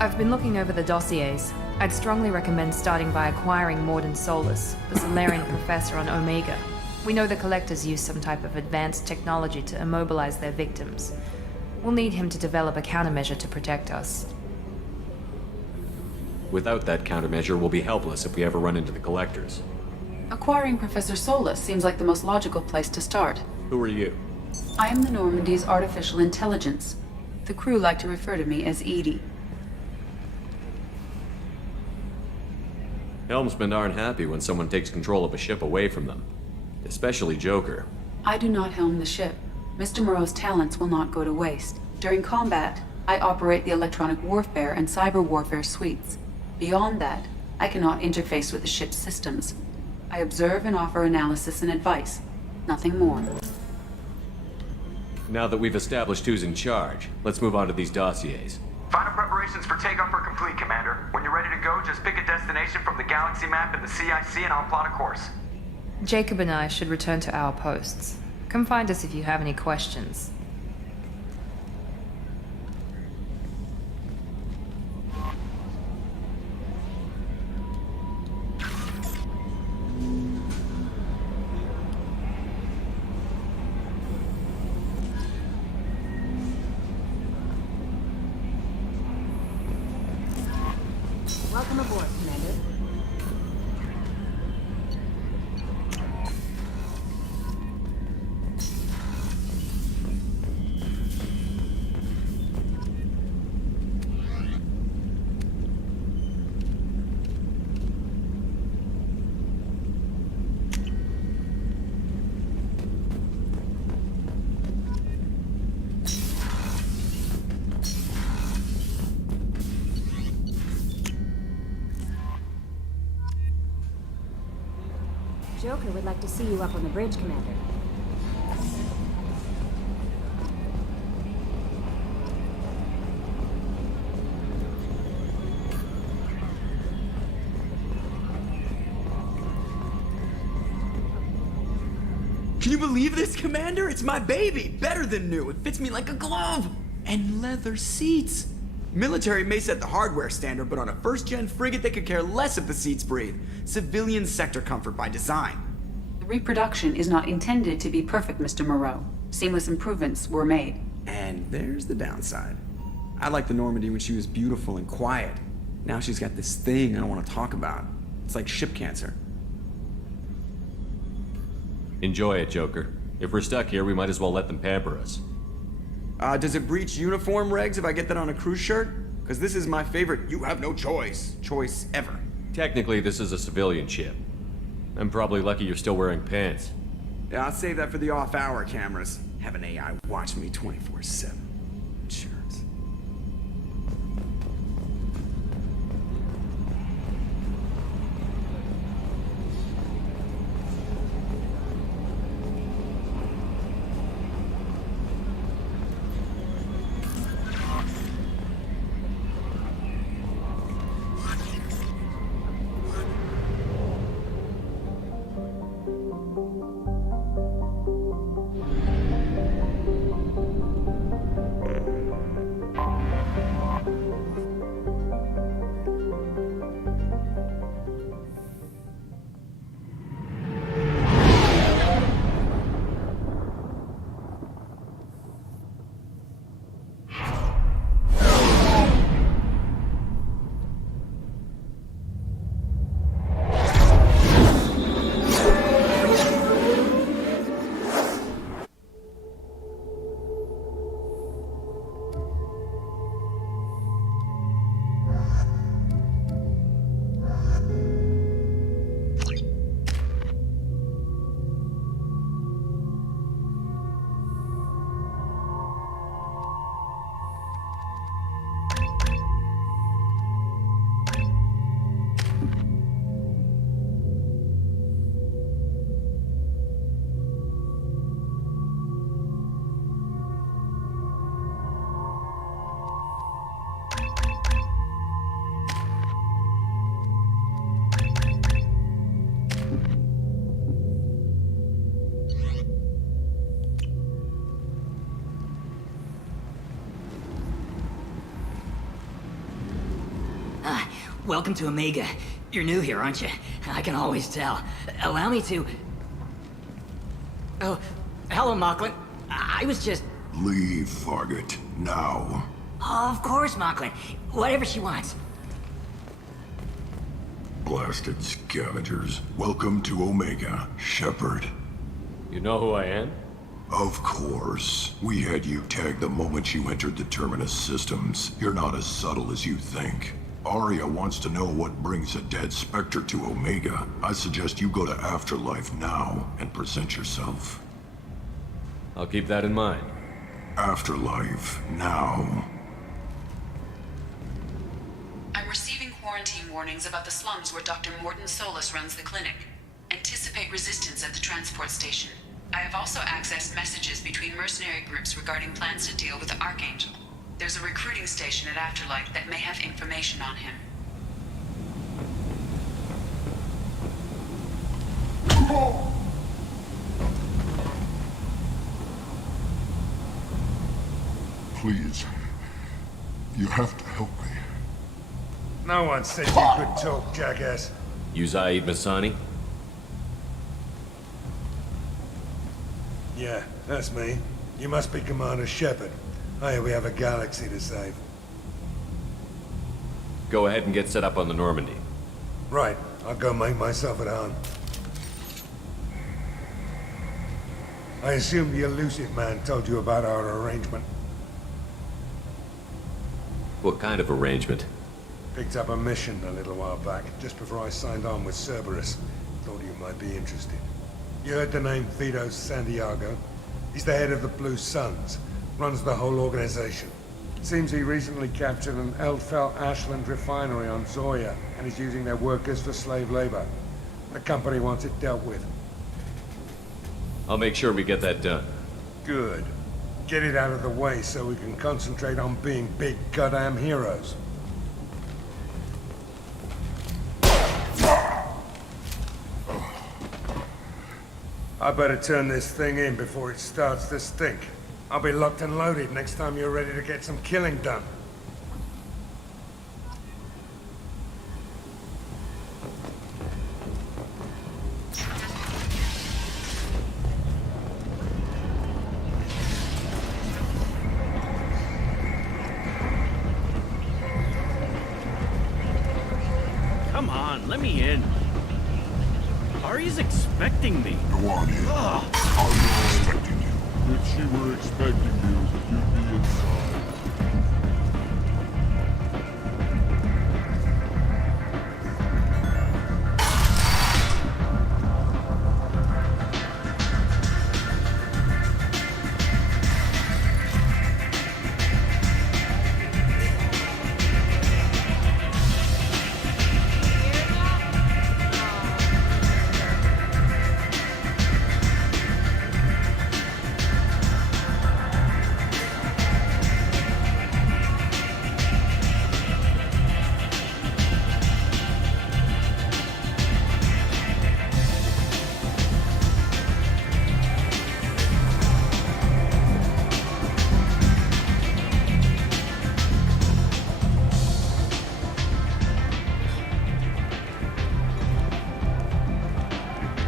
I've been looking over the dossiers. I'd strongly recommend starting by acquiring Morden Solus, the Solarian professor on Omega. We know the Collectors use some type of advanced technology to immobilize their victims. We'll need him to develop a countermeasure to protect us. Without that countermeasure, we'll be helpless if we ever run into the Collectors. Acquiring Professor Solus seems like the most logical place to start. Who are you? I am the Normandy's artificial intelligence. The crew like to refer to me as Edie. Helmsmen aren't happy when someone takes control of a ship away from them. Especially Joker. I do not helm the ship. Mr. Moreau's talents will not go to waste. During combat, I operate the electronic warfare and cyber warfare suites. Beyond that, I cannot interface with the ship's systems. I observe and offer analysis and advice. Nothing more. Now that we've established who's in charge, let's move on to these dossiers. Final preparations for takeoff are complete, Commander. When you're ready to go, just pick a destination from the galaxy map in the CIC and I'll plot a course. Jacob and I should return to our posts. Come find us if you have any questions. Welcome aboard, Commander. Joker would like to see you up on the bridge, Commander. Can you believe this, Commander? It's my baby! Better than new. It fits me like a glove! And leather seats! Military may set the hardware standard, but on a first-gen frigate, they could care less if the seats breathe. Civilian sector comfort by design. The reproduction is not intended to be perfect, Mr. Moreau. Seamless improvements were made. And there's the downside. I liked the Normandy when she was beautiful and quiet. Now she's got this thing I don't want to talk about. It's like ship cancer. Enjoy it, Joker. If we're stuck here, we might as well let them pamper us. Does it breach uniform regs if I get that on a crew shirt? Because this is my favorite you have no choice ever. Technically, this is a civilian ship. I'm probably lucky you're still wearing pants. Yeah, I'll save that for the off-hour cameras. Have an AI watch me 24/7. Insurance. welcome to Omega. You're new here, aren't you? I can always tell. Allow me to... Oh, hello, Mocklin. I was just... Leave, Fargate. Now. Of course, Mocklin. Whatever she wants. Blasted scavengers. Welcome to Omega, Shepard. You know who I am? Of course. We had you tagged the moment you entered the Terminus systems. You're not as subtle as you think. Aria wants to know what brings a dead Spectre to Omega. I suggest you go to Afterlife now and present yourself. I'll keep that in mind. Afterlife, now. I'm receiving quarantine warnings about the slums where Dr. Morton Solus runs the clinic. Anticipate resistance at the transport station. I have also accessed messages between mercenary groups regarding plans to deal with the Archangel. There's a recruiting station at Afterlife that may have information on him. Please. You have to help me. No one said you could talk, jackass. You Zaid Masani? Yeah, that's me. You must be Commander Shepard. Hey, we have a galaxy to save. Go ahead and get set up on the Normandy. Right, I'll go make myself at home. I assume the elusive man told you about our arrangement. What kind of arrangement? Picked up a mission a little while back, just before I signed on with Cerberus. Thought you might be interested. You heard the name Vito Santiago? He's the head of the Blue Suns. Runs the whole organization. Seems he recently captured an Eldfell Ashland refinery on Zoya, and is using their workers for slave labor. The company wants it dealt with. I'll make sure we get that done. Good. Get it out of the way so we can concentrate on being big goddamn heroes. I better turn this thing in before it starts to stink. I'll be locked and loaded next time you're ready to get some killing done. Come on, let me in. Ari's expecting me. Go on in. I'm expecting you. If she were expecting you, you'd be inside.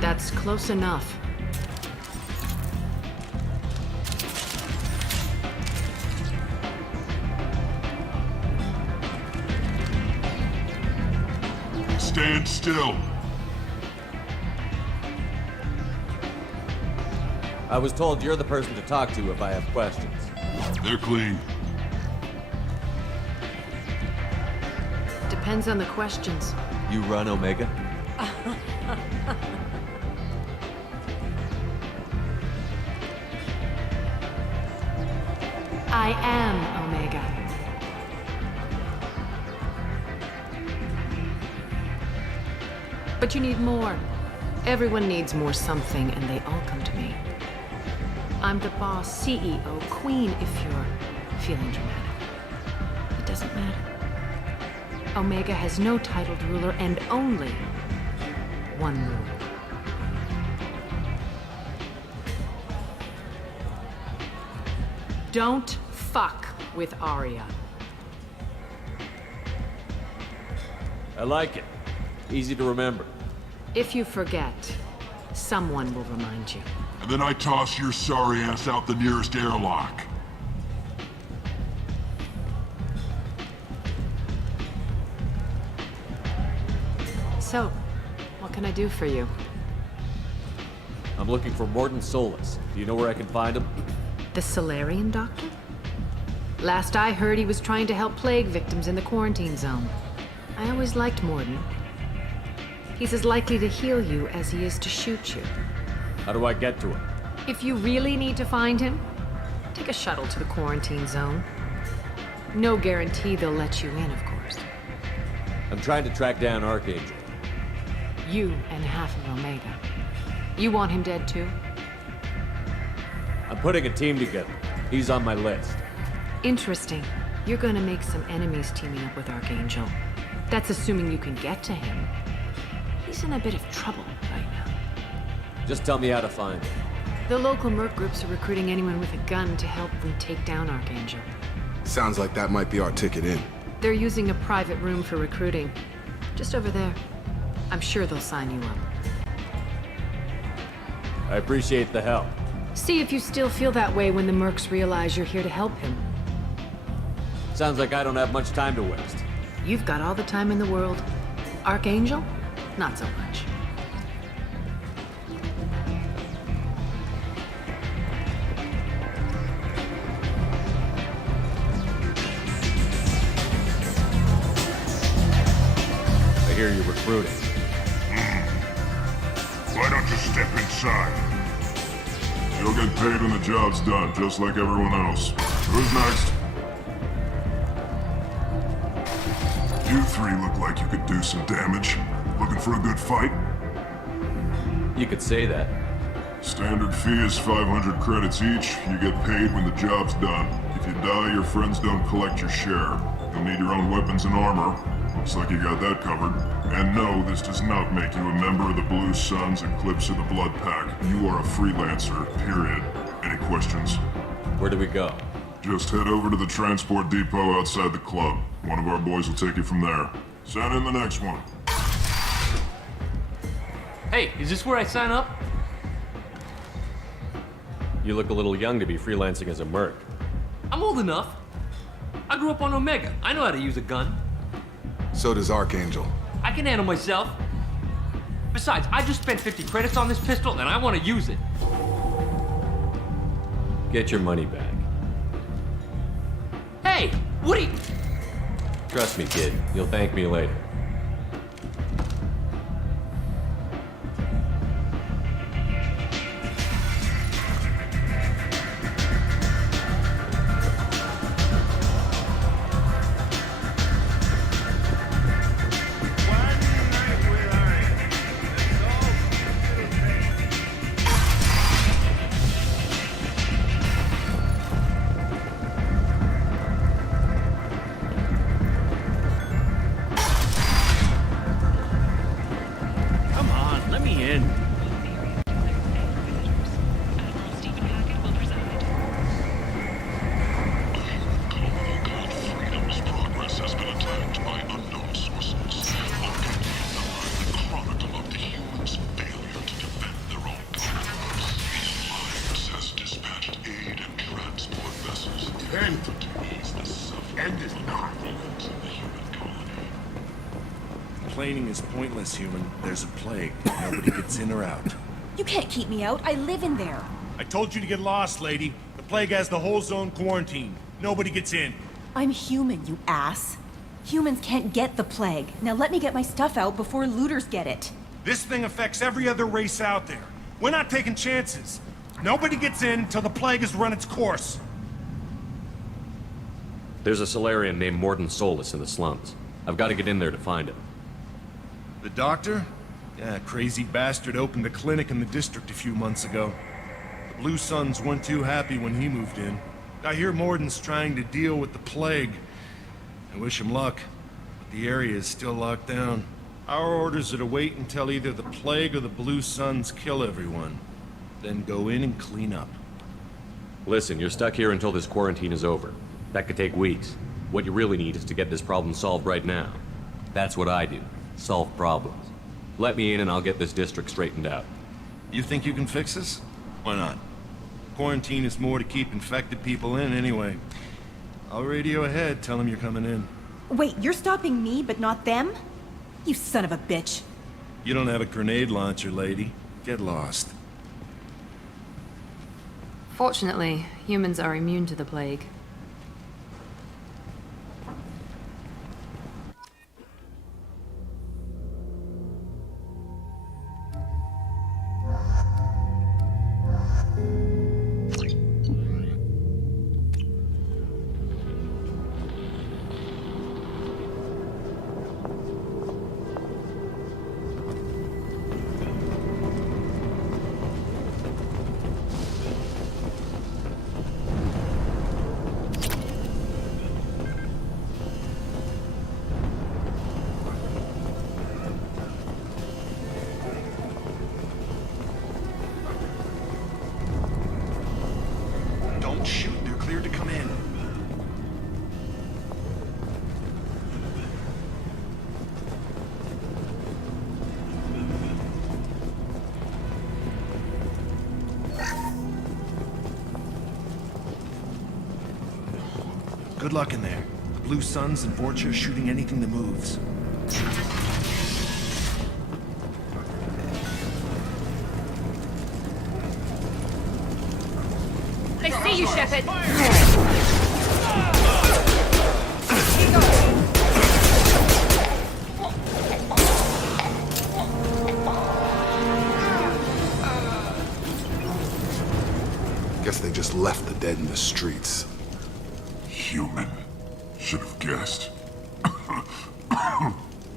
That's close enough. Stand still. I was told you're the person to talk to if I have questions. They're clean. Depends on the questions. You run Omega? I am Omega. But you need more. Everyone needs more something, and they all come to me. I'm the boss, CEO, queen, if you're feeling dramatic. It doesn't matter. Omega has no titled ruler and only one ruler. Don't fuck with Aria. I like it. Easy to remember. If you forget, someone will remind you. And then I toss your sorry ass out the nearest airlock. So, what can I do for you? I'm looking for Morton Solus. Do you know where I can find him? The Solarian doctor? Last I heard, he was trying to help plague victims in the quarantine zone. I always liked Morton. He's as likely to heal you as he is to shoot you. How do I get to him? If you really need to find him, take a shuttle to the quarantine zone. No guarantee they'll let you in, of course. I'm trying to track down Archangel. You and half of Omega. You want him dead too? I'm putting a team together. He's on my list. Interesting. You're gonna make some enemies teaming up with Archangel. That's assuming you can get to him. He's in a bit of trouble right now. Just tell me how to find him. The local merc groups are recruiting anyone with a gun to help them take down Archangel. Sounds like that might be our ticket in. They're using a private room for recruiting. Just over there. I'm sure they'll sign you up. I appreciate the help. See if you still feel that way when the mercs realize you're here to help him. Sounds like I don't have much time to waste. You've got all the time in the world. Archangel? Not so much. I hear you're recruiting. Why don't you step inside? You'll get paid when the job's done, just like everyone else. Who's next? You three look like you could do some damage. Looking for a good fight? You could say that. Standard fee is 500 credits each. You get paid when the job's done. If you die, your friends don't collect your share. You'll need your own weapons and armor. Looks like you got that covered. And no, this does not make you a member of the Blue Suns, Eclipse, or the Blood Pack. You are a freelancer, period. Any questions? Where do we go? Just head over to the transport depot outside the club. One of our boys will take you from there. Send in the next one. Hey, is this where I sign up? You look a little young to be freelancing as a merc. I'm old enough. I grew up on Omega. I know how to use a gun. So does Archangel. I can handle myself. Besides, I just spent 50 credits on this pistol and I want to use it. Get your money back. Hey, what are you... Trust me, kid. You'll thank me later. Complaining is pointless, human. There's a plague. Nobody gets in or out. You can't keep me out. I live in there. I told you to get lost, lady. The plague has the whole zone quarantined. Nobody gets in. I'm human, you ass. Humans can't get the plague. Now let me get my stuff out before looters get it. This thing affects every other race out there. We're not taking chances. Nobody gets in until the plague has run its course. There's a Solarian named Morton Solus in the slums. I've got to get in there to find him. The doctor? Yeah, crazy bastard opened a clinic in the district a few months ago. The Blue Suns weren't too happy when he moved in. I hear Morton's trying to deal with the plague. I wish him luck, but the area is still locked down. Our orders are to wait until either the plague or the Blue Suns kill everyone. Then go in and clean up. Listen, you're stuck here until this quarantine is over. That could take weeks. What you really need is to get this problem solved right now. That's what I do. Solve problems. Let me in and I'll get this district straightened out. You think you can fix this? Why not? Quarantine is more to keep infected people in anyway. I'll radio ahead, tell them you're coming in. Wait, you're stopping me, but not them? You son of a bitch. You don't have a grenade launcher, lady. Get lost. Fortunately, humans are immune to the plague. Don't shoot, they're cleared to come in. Good luck in there. The Blue Suns and Vorcha are shooting anything that moves. I see you, Shepard! Guess they just left the dead in the streets. Human. Should have guessed.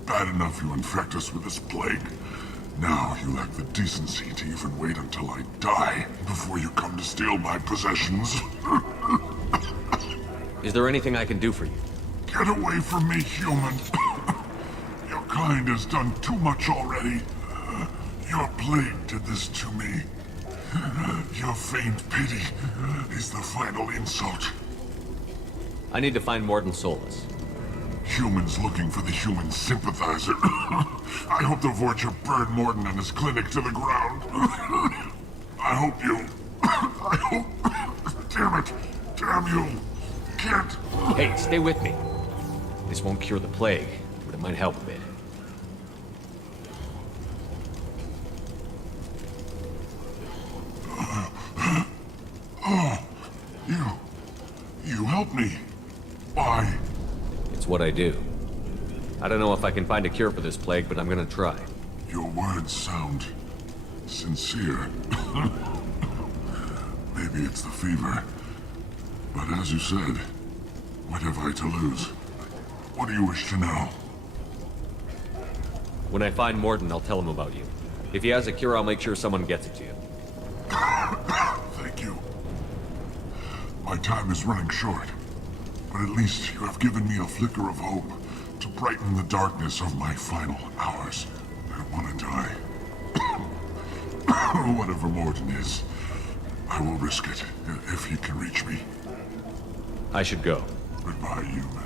Bad enough you infect us with this plague. Now you lack the decency to even wait until I die before you come to steal my possessions. Is there anything I can do for you? Get away from me, human. Your kind has done too much already. Your plague did this to me. Your feigned pity is the final insult. I need to find Morden Solus. Humans looking for the human sympathizer. I hope the Vorcha burned Morden and his clinic to the ground. I hope you... I hope... Damn it! Damn you! Can't... Hey, stay with me. This won't cure the plague, but it might help a bit. Oh, you helped me. Why? It's what I do. I don't know if I can find a cure for this plague, but I'm gonna try. Your words sound sincere. Maybe it's the fever. But as you said, what have I to lose? What do you wish to know? When I find Morden, I'll tell him about you. If he has a cure, I'll make sure someone gets it to you. Thank you. My time is running short. But at least you have given me a flicker of hope to brighten the darkness of my final hours. I want to die. Whatever Morden is, I will risk it if he can reach me. I should go. Goodbye, human.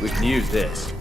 We can use this.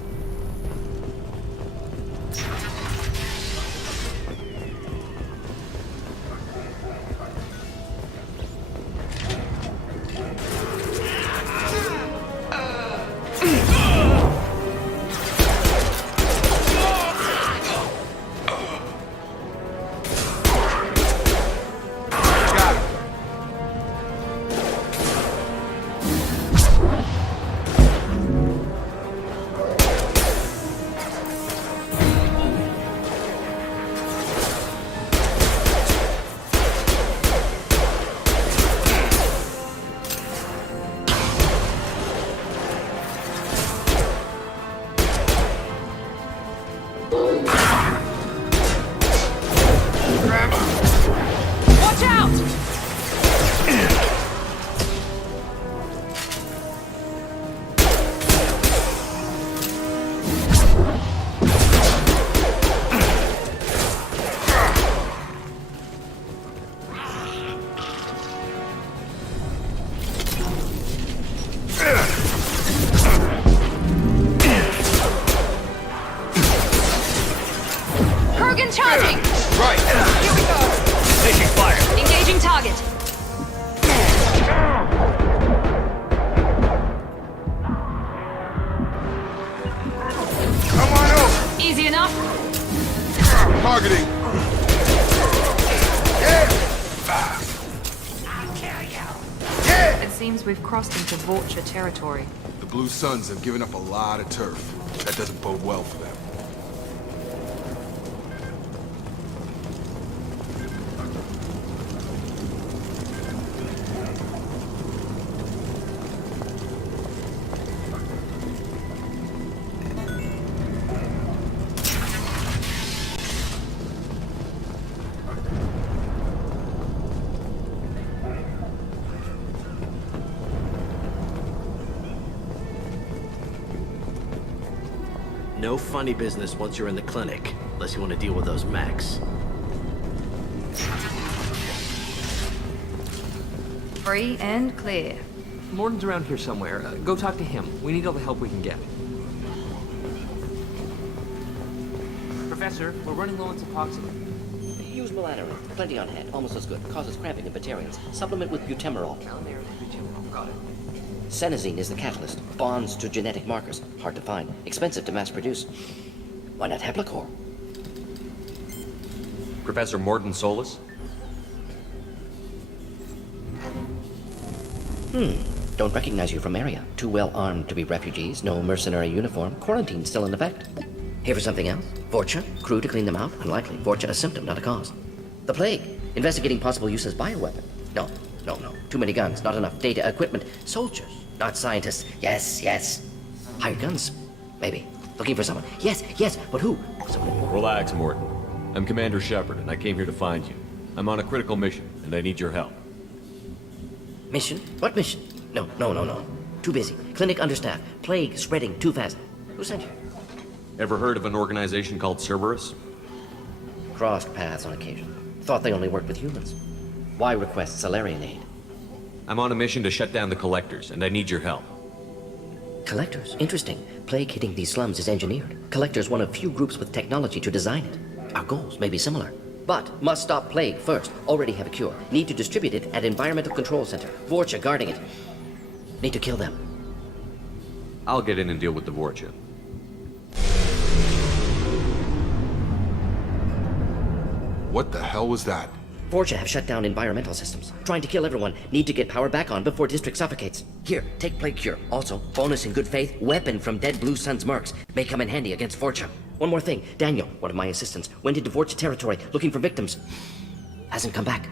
Targeting. It seems we've crossed into Vulture territory. The Blue Suns have given up a lot of turf. That doesn't bode well for them. No funny business once you're in the clinic, unless you want to deal with those mechs. Free and clear. Morton's around here somewhere. Go talk to him. We need all the help we can get. Professor, we're running low on Suboxone. Use melanorin. Plenty on hand. Almost as good. Causes cramping in Batarians. Supplement with butemerol. Got it. Senesine is the catalyst. Bonds to genetic markers. Hard to find. Expensive to mass produce. Why not Heplicor? Professor Morton Solis? Don't recognize you from area. Too well armed to be refugees. No mercenary uniform. Quarantine still in effect. Here for something else? Vorcha? Crew to clean them out? Unlikely. Vorcha a symptom, not a cause. The plague. Investigating possible use as bioweapon. No. Too many guns, not enough data, equipment. Soldiers, not scientists. Yes. Hired guns? Maybe. Looking for someone. Yes, but who? Someone. Relax, Morton. I'm Commander Shepard, and I came here to find you. I'm on a critical mission, and I need your help. Mission? What mission? No. Too busy. Clinic understaffed. Plague spreading too fast. Who sent you? Ever heard of an organization called Cerberus? Crossed paths on occasion. Thought they only worked with humans. Why request Salarian aid? I'm on a mission to shut down the Collectors, and I need your help. Collectors? Interesting. Plague hitting these slums is engineered. Collectors one of few groups with technology to design it. Our goals may be similar. But must stop plague first. Already have a cure. Need to distribute it at Environmental Control Center. Vorcha guarding it. Need to kill them. I'll get in and deal with the Vorcha. What the hell was that? Vorcha have shut down environmental systems. Trying to kill everyone. Need to get power back on before district suffocates. Here, take plague cure. Also, bonus in good faith, weapon from dead Blue Sun's mercs. May come in handy against Vorcha. One more thing. Daniel, one of my assistants, went into Vorcha territory looking for victims. Hasn't come back.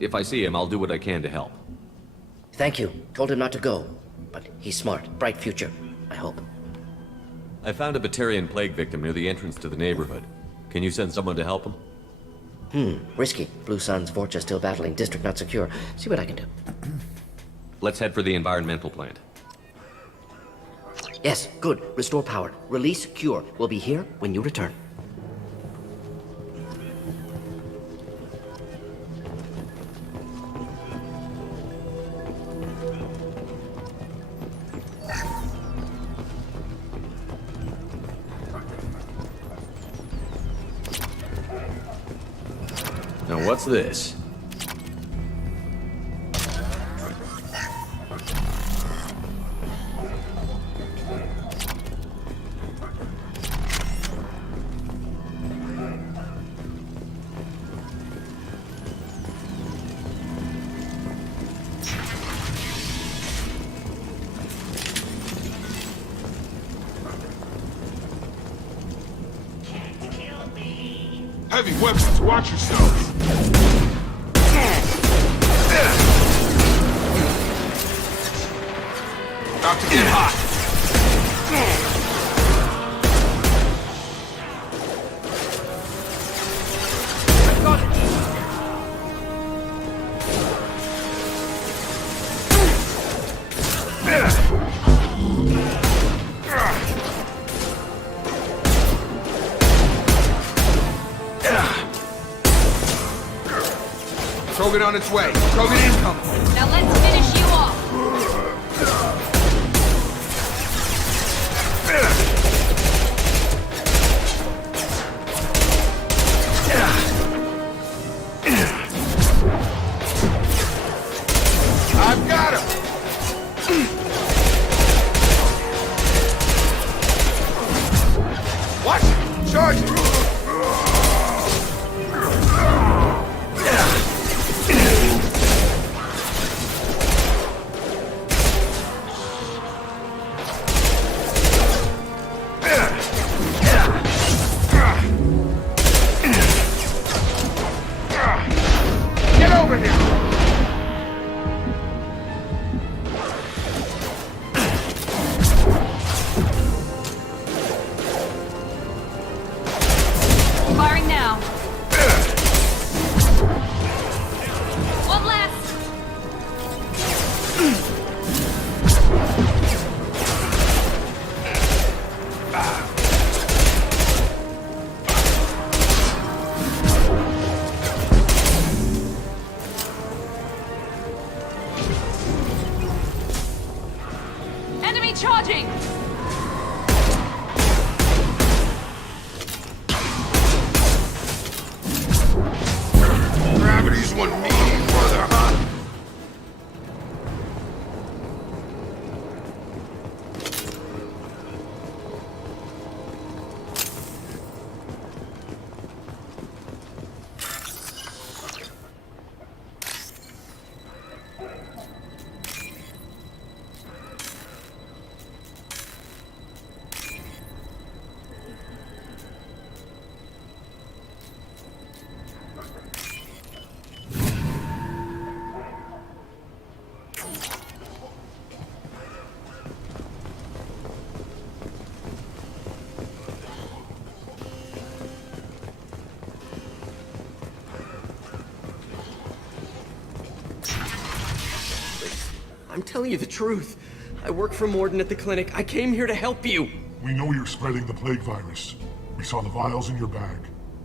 If I see him, I'll do what I can to help. Thank you. Told him not to go. But he's smart. Bright future. I hope. I found a Batarian plague victim near the entrance to the neighborhood. Can you send someone to help him? Risky. Blue Sun's Vorcha still battling. District not secure. See what I can do. Let's head for the environmental plant. Yes, good. Restore power. Release cure. We'll be here when you return. Now what's this? Heavy weapons, watch yourself! About to get hot! Krogan on its way. Krogan incoming. Now let's finish you off. I've got him! Recharging! Gravity's what me, brother, huh? I'm telling you the truth. I work for Morden at the clinic. I came here to help you. We know you're spreading the plague virus. We saw the vials in your bag.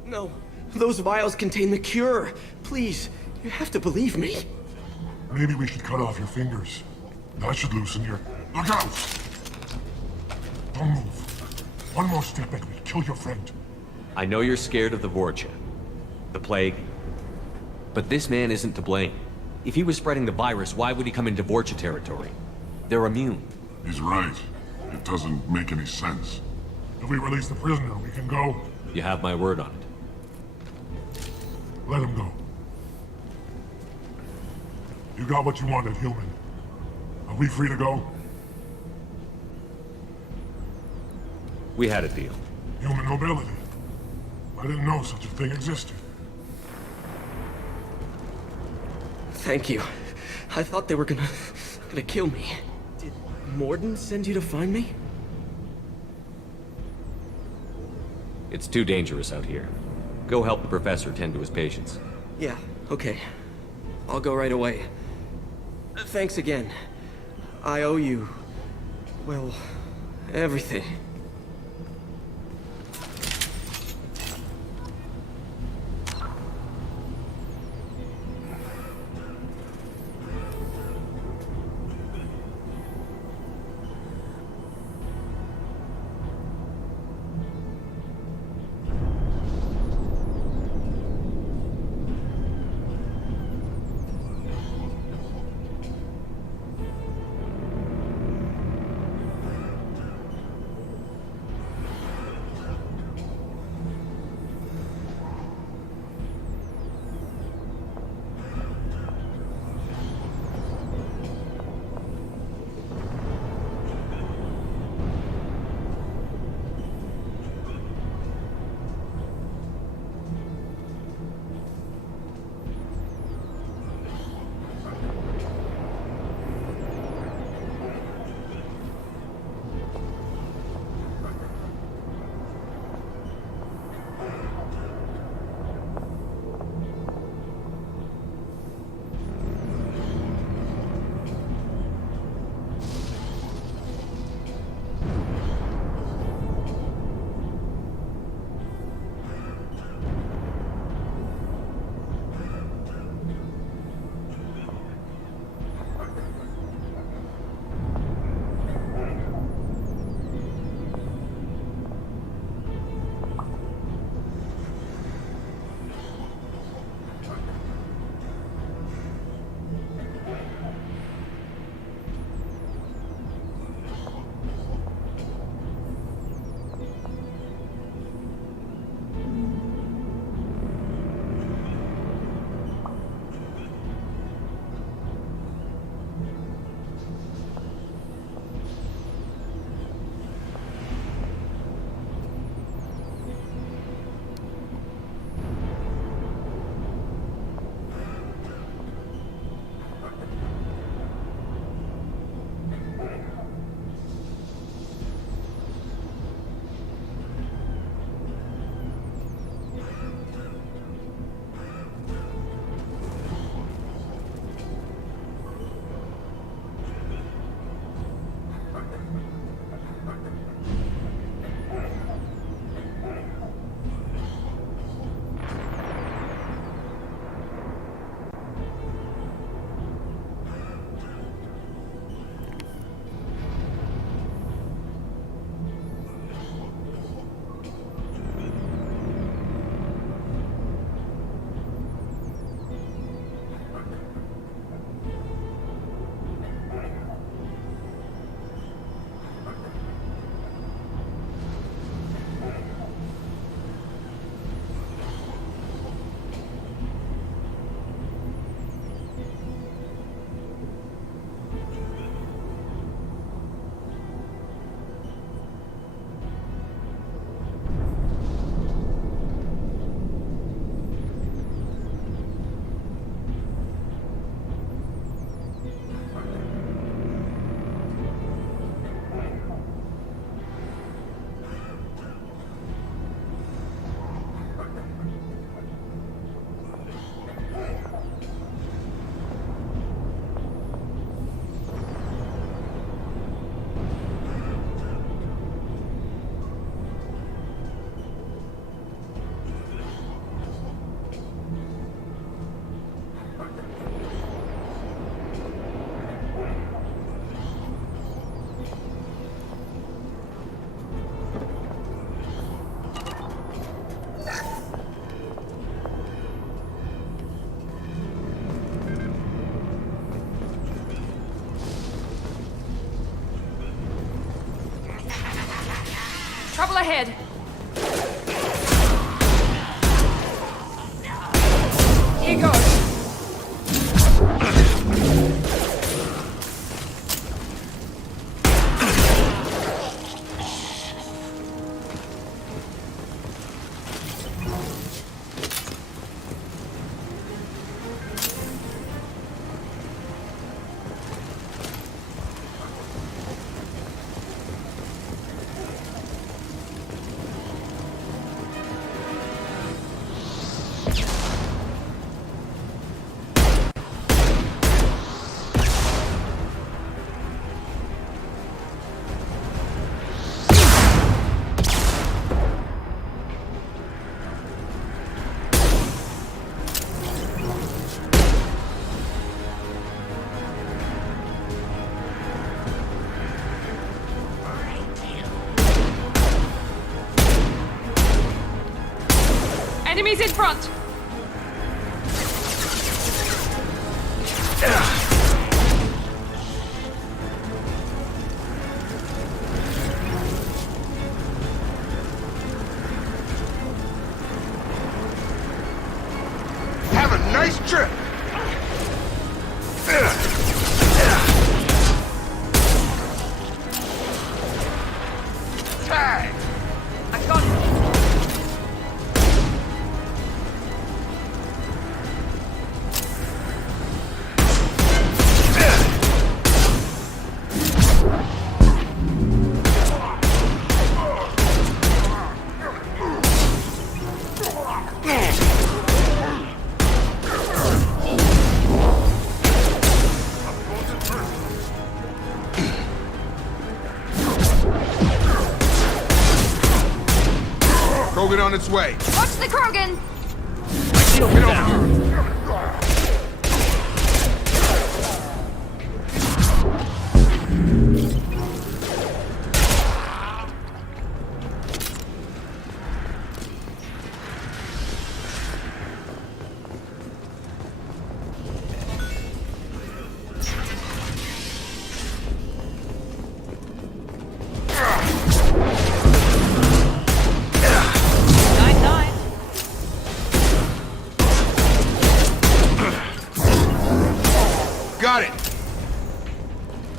No, those vials contain the cure. Please, you have to believe me. Maybe we should cut off your fingers. That should loosen your... Look out! Don't move. One more step and we'll kill your friend. I know you're scared of the Vorcha, the plague, but this man isn't to blame. If he was spreading the virus, why would he come into Vorcha territory? They're immune. He's right. It doesn't make any sense. If we release the prisoner, we can go. You have my word on it. Let him go. You got what you wanted, human. Are we free to go? We had a deal. Human nobility. I didn't know such a thing existed. Thank you. I thought they were gonna kill me. Did Morden send you to find me? It's too dangerous out here. Go help the professor tend to his patients. Yeah, okay. I'll go right away. Thanks again. I owe you... well, everything. ahead. Here goes. Enemies in front! Have a nice trip! Tag! I got it! Krogan on its way. Watch the Krogan! Get over. Got it!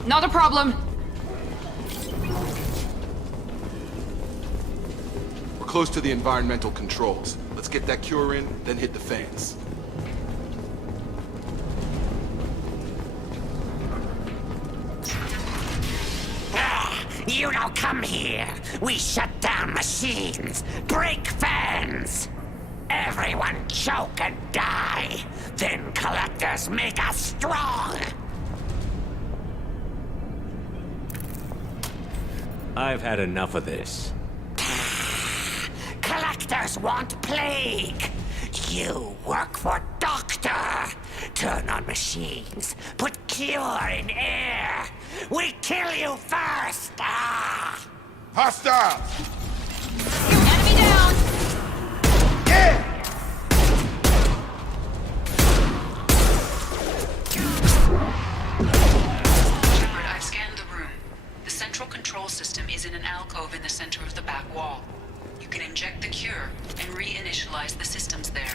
Not a problem. We're close to the environmental controls. Let's get that cure in, then hit the fans. You don't come here. We shut down machines, break fans. Everyone choke and die. Then collectors make us strong. I've had enough of this. Collectors want plague. You work for Doctor. Turn on machines. Put cure in air. We kill you first. Hostiles! Enemy down! Yeah! Shepard, I've scanned the room. The central control system is in an alcove in the center of the back wall. You can inject the cure and reinitialize the systems there.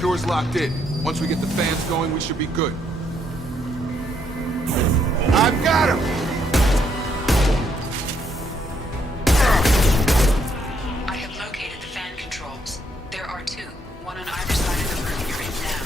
Cure's locked in. Once we get the fans going, we should be good. I've got him! I have located the fan controls. There are two, one on either side of the room you're in now.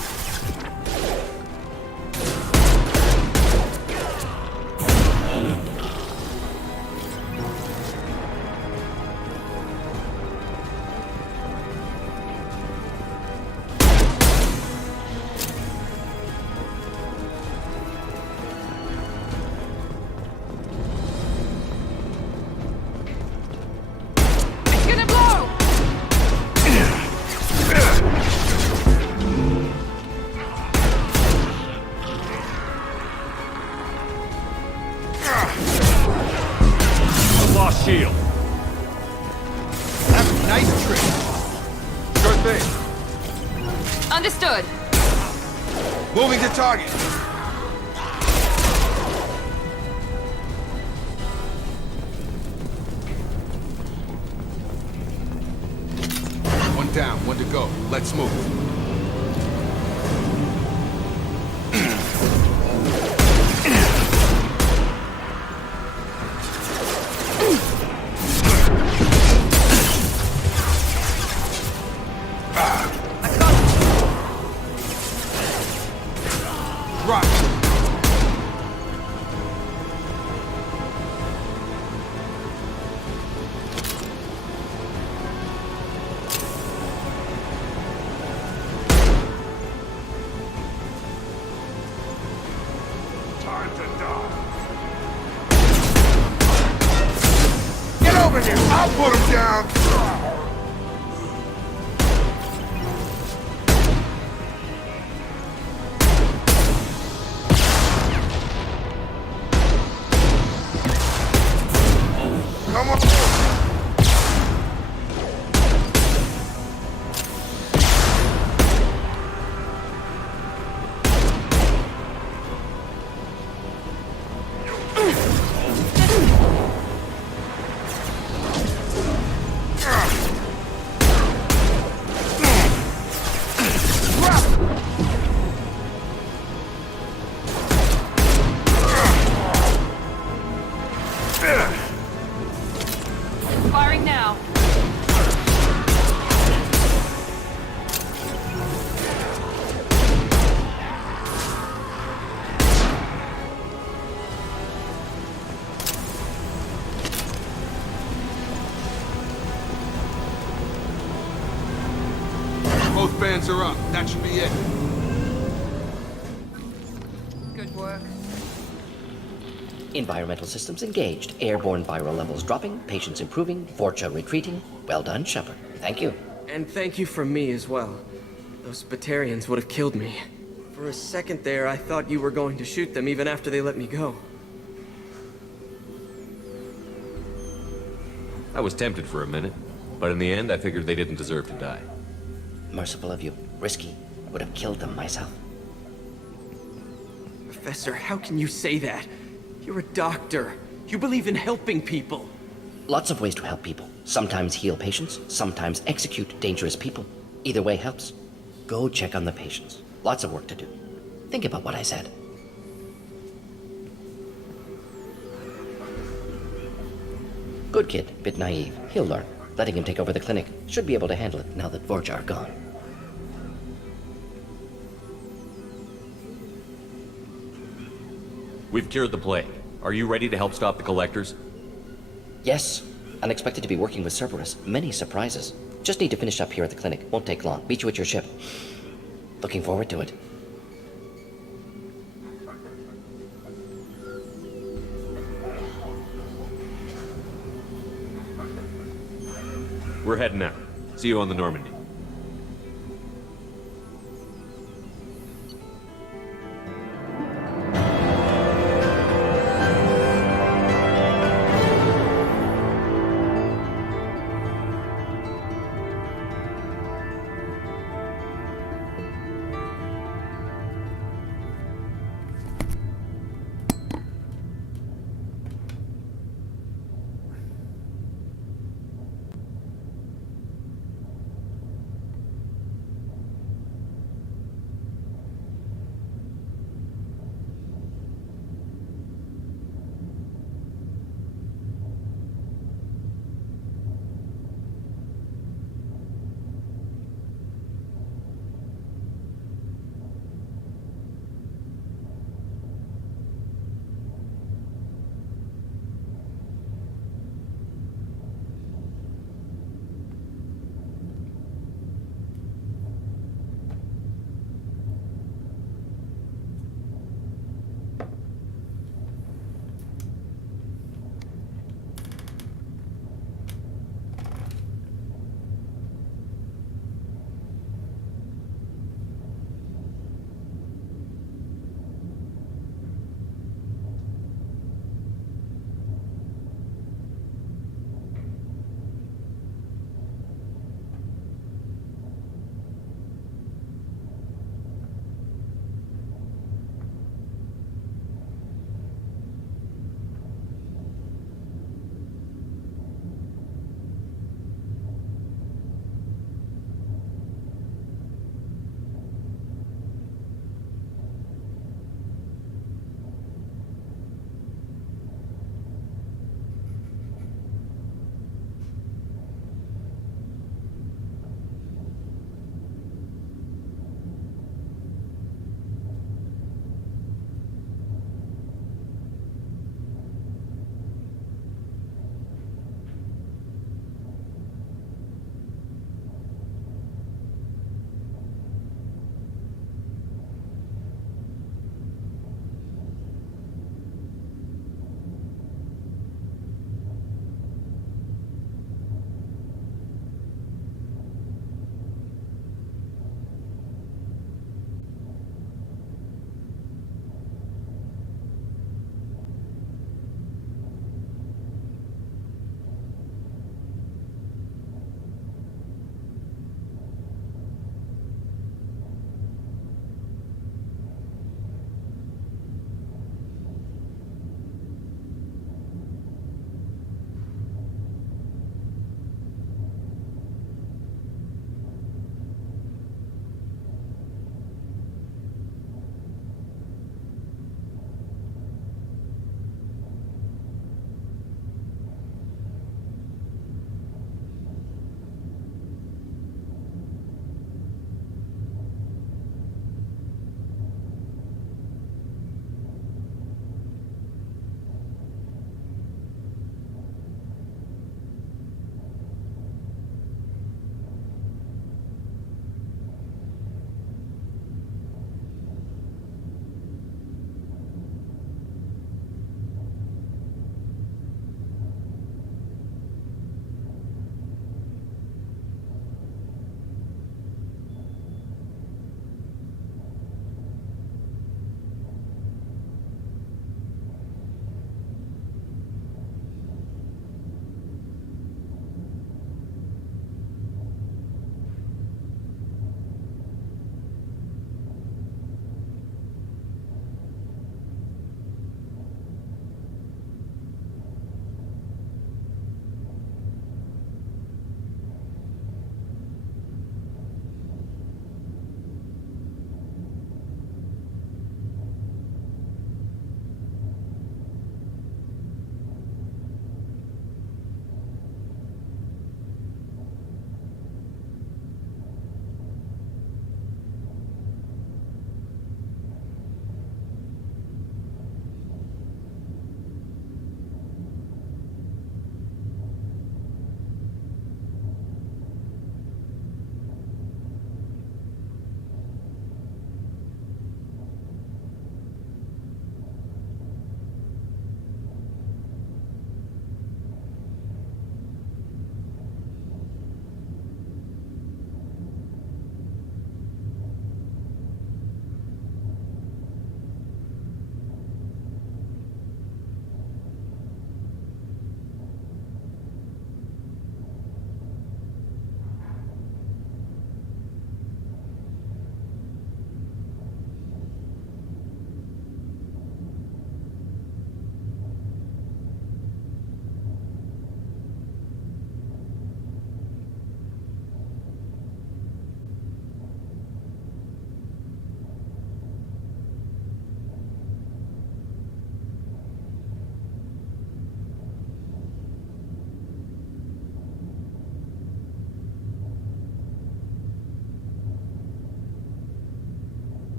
Shield. Have a nice trip. Sure thing. Understood. Moving to target. One down, one to go. Let's move. Time to die. Get over here! I'll put him down! Come on! Firing now. Both bands are up. That should be it. Good work. Environmental systems engaged. Airborne viral levels dropping. Patients improving. Vorcha retreating. Well done, Shepard. Thank you. And thank you from me as well. Those Batarians would have killed me. For a second there, I thought you were going to shoot them even after they let me go. I was tempted for a minute, but in the end, I figured they didn't deserve to die. Merciful of you. Risky. I would have killed them myself. Professor, how can you say that? You're a doctor. You believe in helping people. Lots of ways to help people. Sometimes heal patients, sometimes execute dangerous people. Either way helps. Go check on the patients. Lots of work to do. Think about what I said. Good kid, bit naive. He'll learn. Letting him take over the clinic. Should be able to handle it now that Vorja are gone. We've cured the plague. Are you ready to help stop the collectors? Yes. Unexpected to be working with Cerberus. Many surprises. Just need to finish up here at the clinic. Won't take long. Meet you at your ship. Looking forward to it. We're heading out. See you on the Normandy.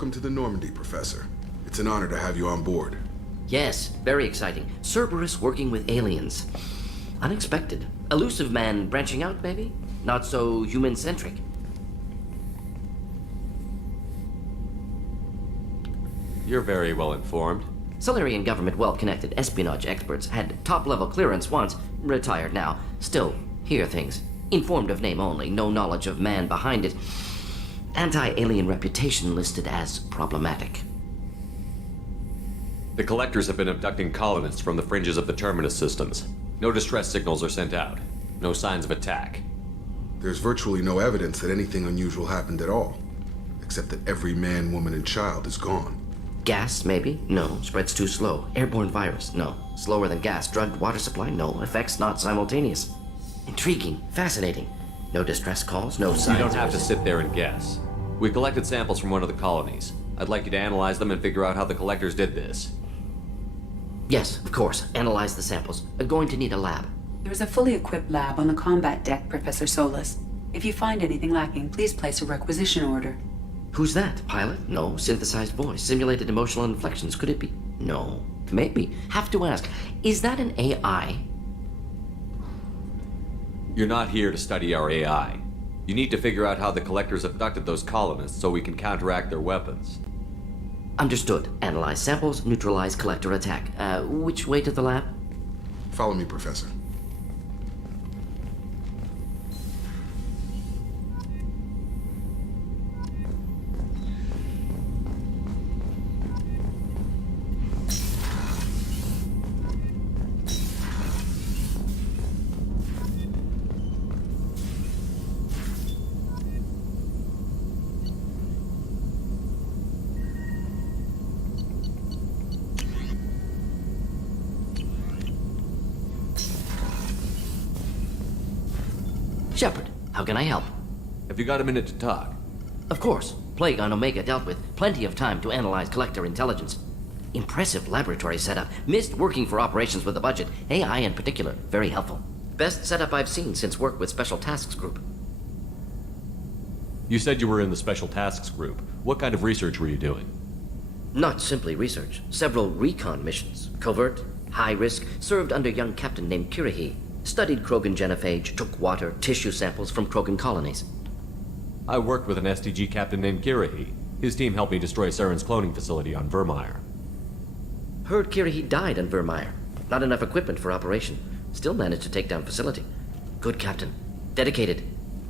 Welcome to the Normandy, Professor. It's an honor to have you on board. Yes, very exciting. Cerberus working with aliens. Unexpected. Elusive man branching out, maybe? Not so human-centric. You're very well informed. Solarian government well-connected espionage experts had top-level clearance once, retired now. Still, hear things. Informed of name only, no knowledge of man behind it. Anti-alien reputation listed as problematic. The collectors have been abducting colonists from the fringes of the Terminus systems. No distress signals are sent out. No signs of attack. There's virtually no evidence that anything unusual happened at all. Except that every man, woman, and child is gone. Gas, maybe? No. Spreads too slow. Airborne virus? No. Slower than gas. Drugged water supply? No. Effects not simultaneous. Intriguing. Fascinating. No distress calls, no signs. You don't have to sit there and guess. We collected samples from one of the colonies. I'd like you to analyze them and figure out how the collectors did this. Yes, of course. Analyze the samples. Going to need a lab. There is a fully equipped lab on the combat deck, Professor Solis. If you find anything lacking, please place a requisition order. Who's that? Pilot? No. Synthesized voice. Simulated emotional inflections. Could it be? No. Maybe. Have to ask. Is that an AI? You're not here to study our AI. You need to figure out how the collectors abducted those colonists so we can counteract their weapons. Understood. Analyze samples, neutralize collector attack. Which way to the lab? Follow me, Professor. Shepard, how can I help? Have you got a minute to talk? Of course. Plague on Omega dealt with. Plenty of time to analyze collector intelligence. Impressive laboratory setup. Missed working for operations with a budget. AI in particular. Very helpful. Best setup I've seen since work with Special Tasks Group. You said you were in the Special Tasks Group. What kind of research were you doing? Not simply research. Several recon missions. Covert, high risk, served under young captain named Kirihi. Studied Krogan genophage, took water, tissue samples from Krogan colonies. I worked with an STG captain named Kirihi. His team helped me destroy Saren's cloning facility on Vermeer. Heard Kirihi died on Vermeer. Not enough equipment for operation. Still managed to take down facility. Good captain. Dedicated.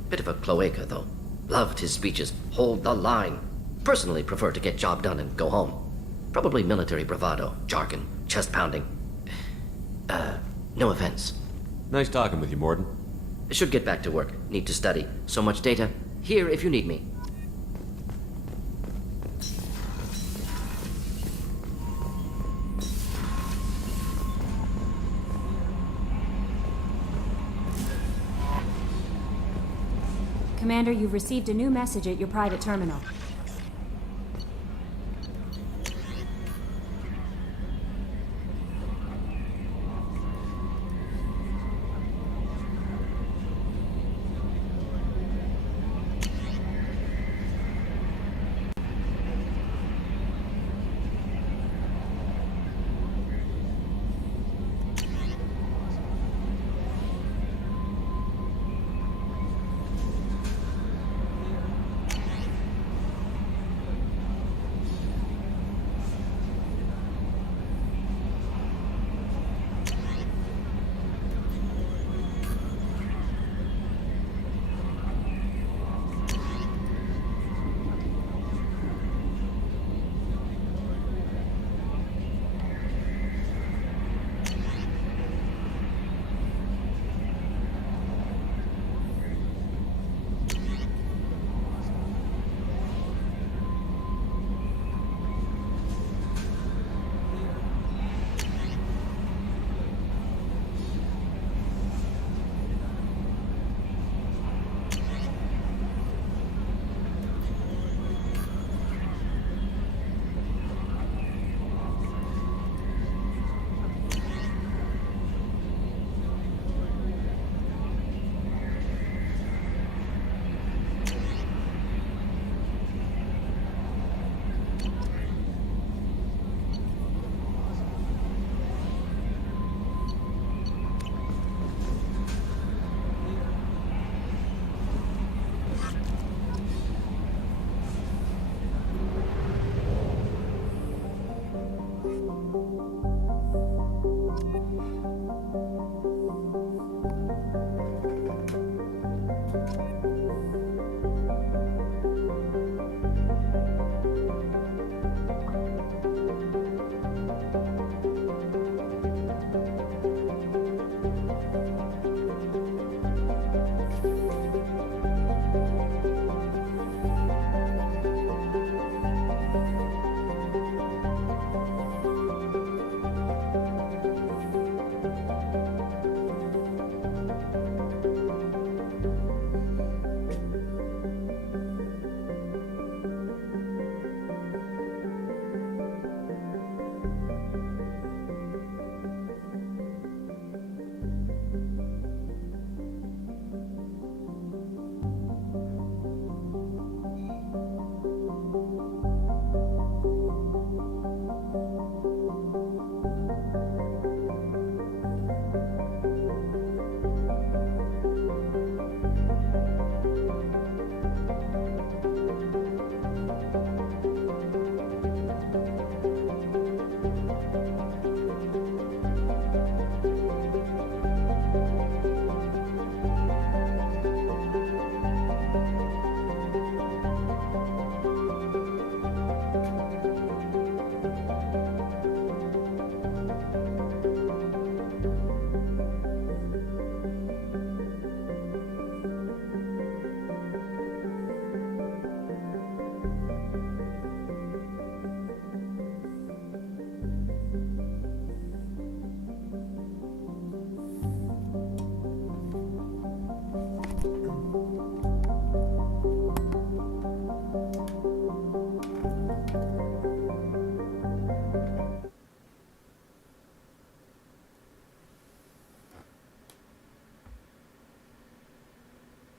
Bit of a cloaca, though. Loved his speeches. Hold the line. Personally prefer to get job done and go home. Probably military bravado, jargon, chest pounding. No offense. Nice talking with you, Morden. Should get back to work. Need to study. So much data. Here if you need me. Commander, you've received a new message at your private terminal.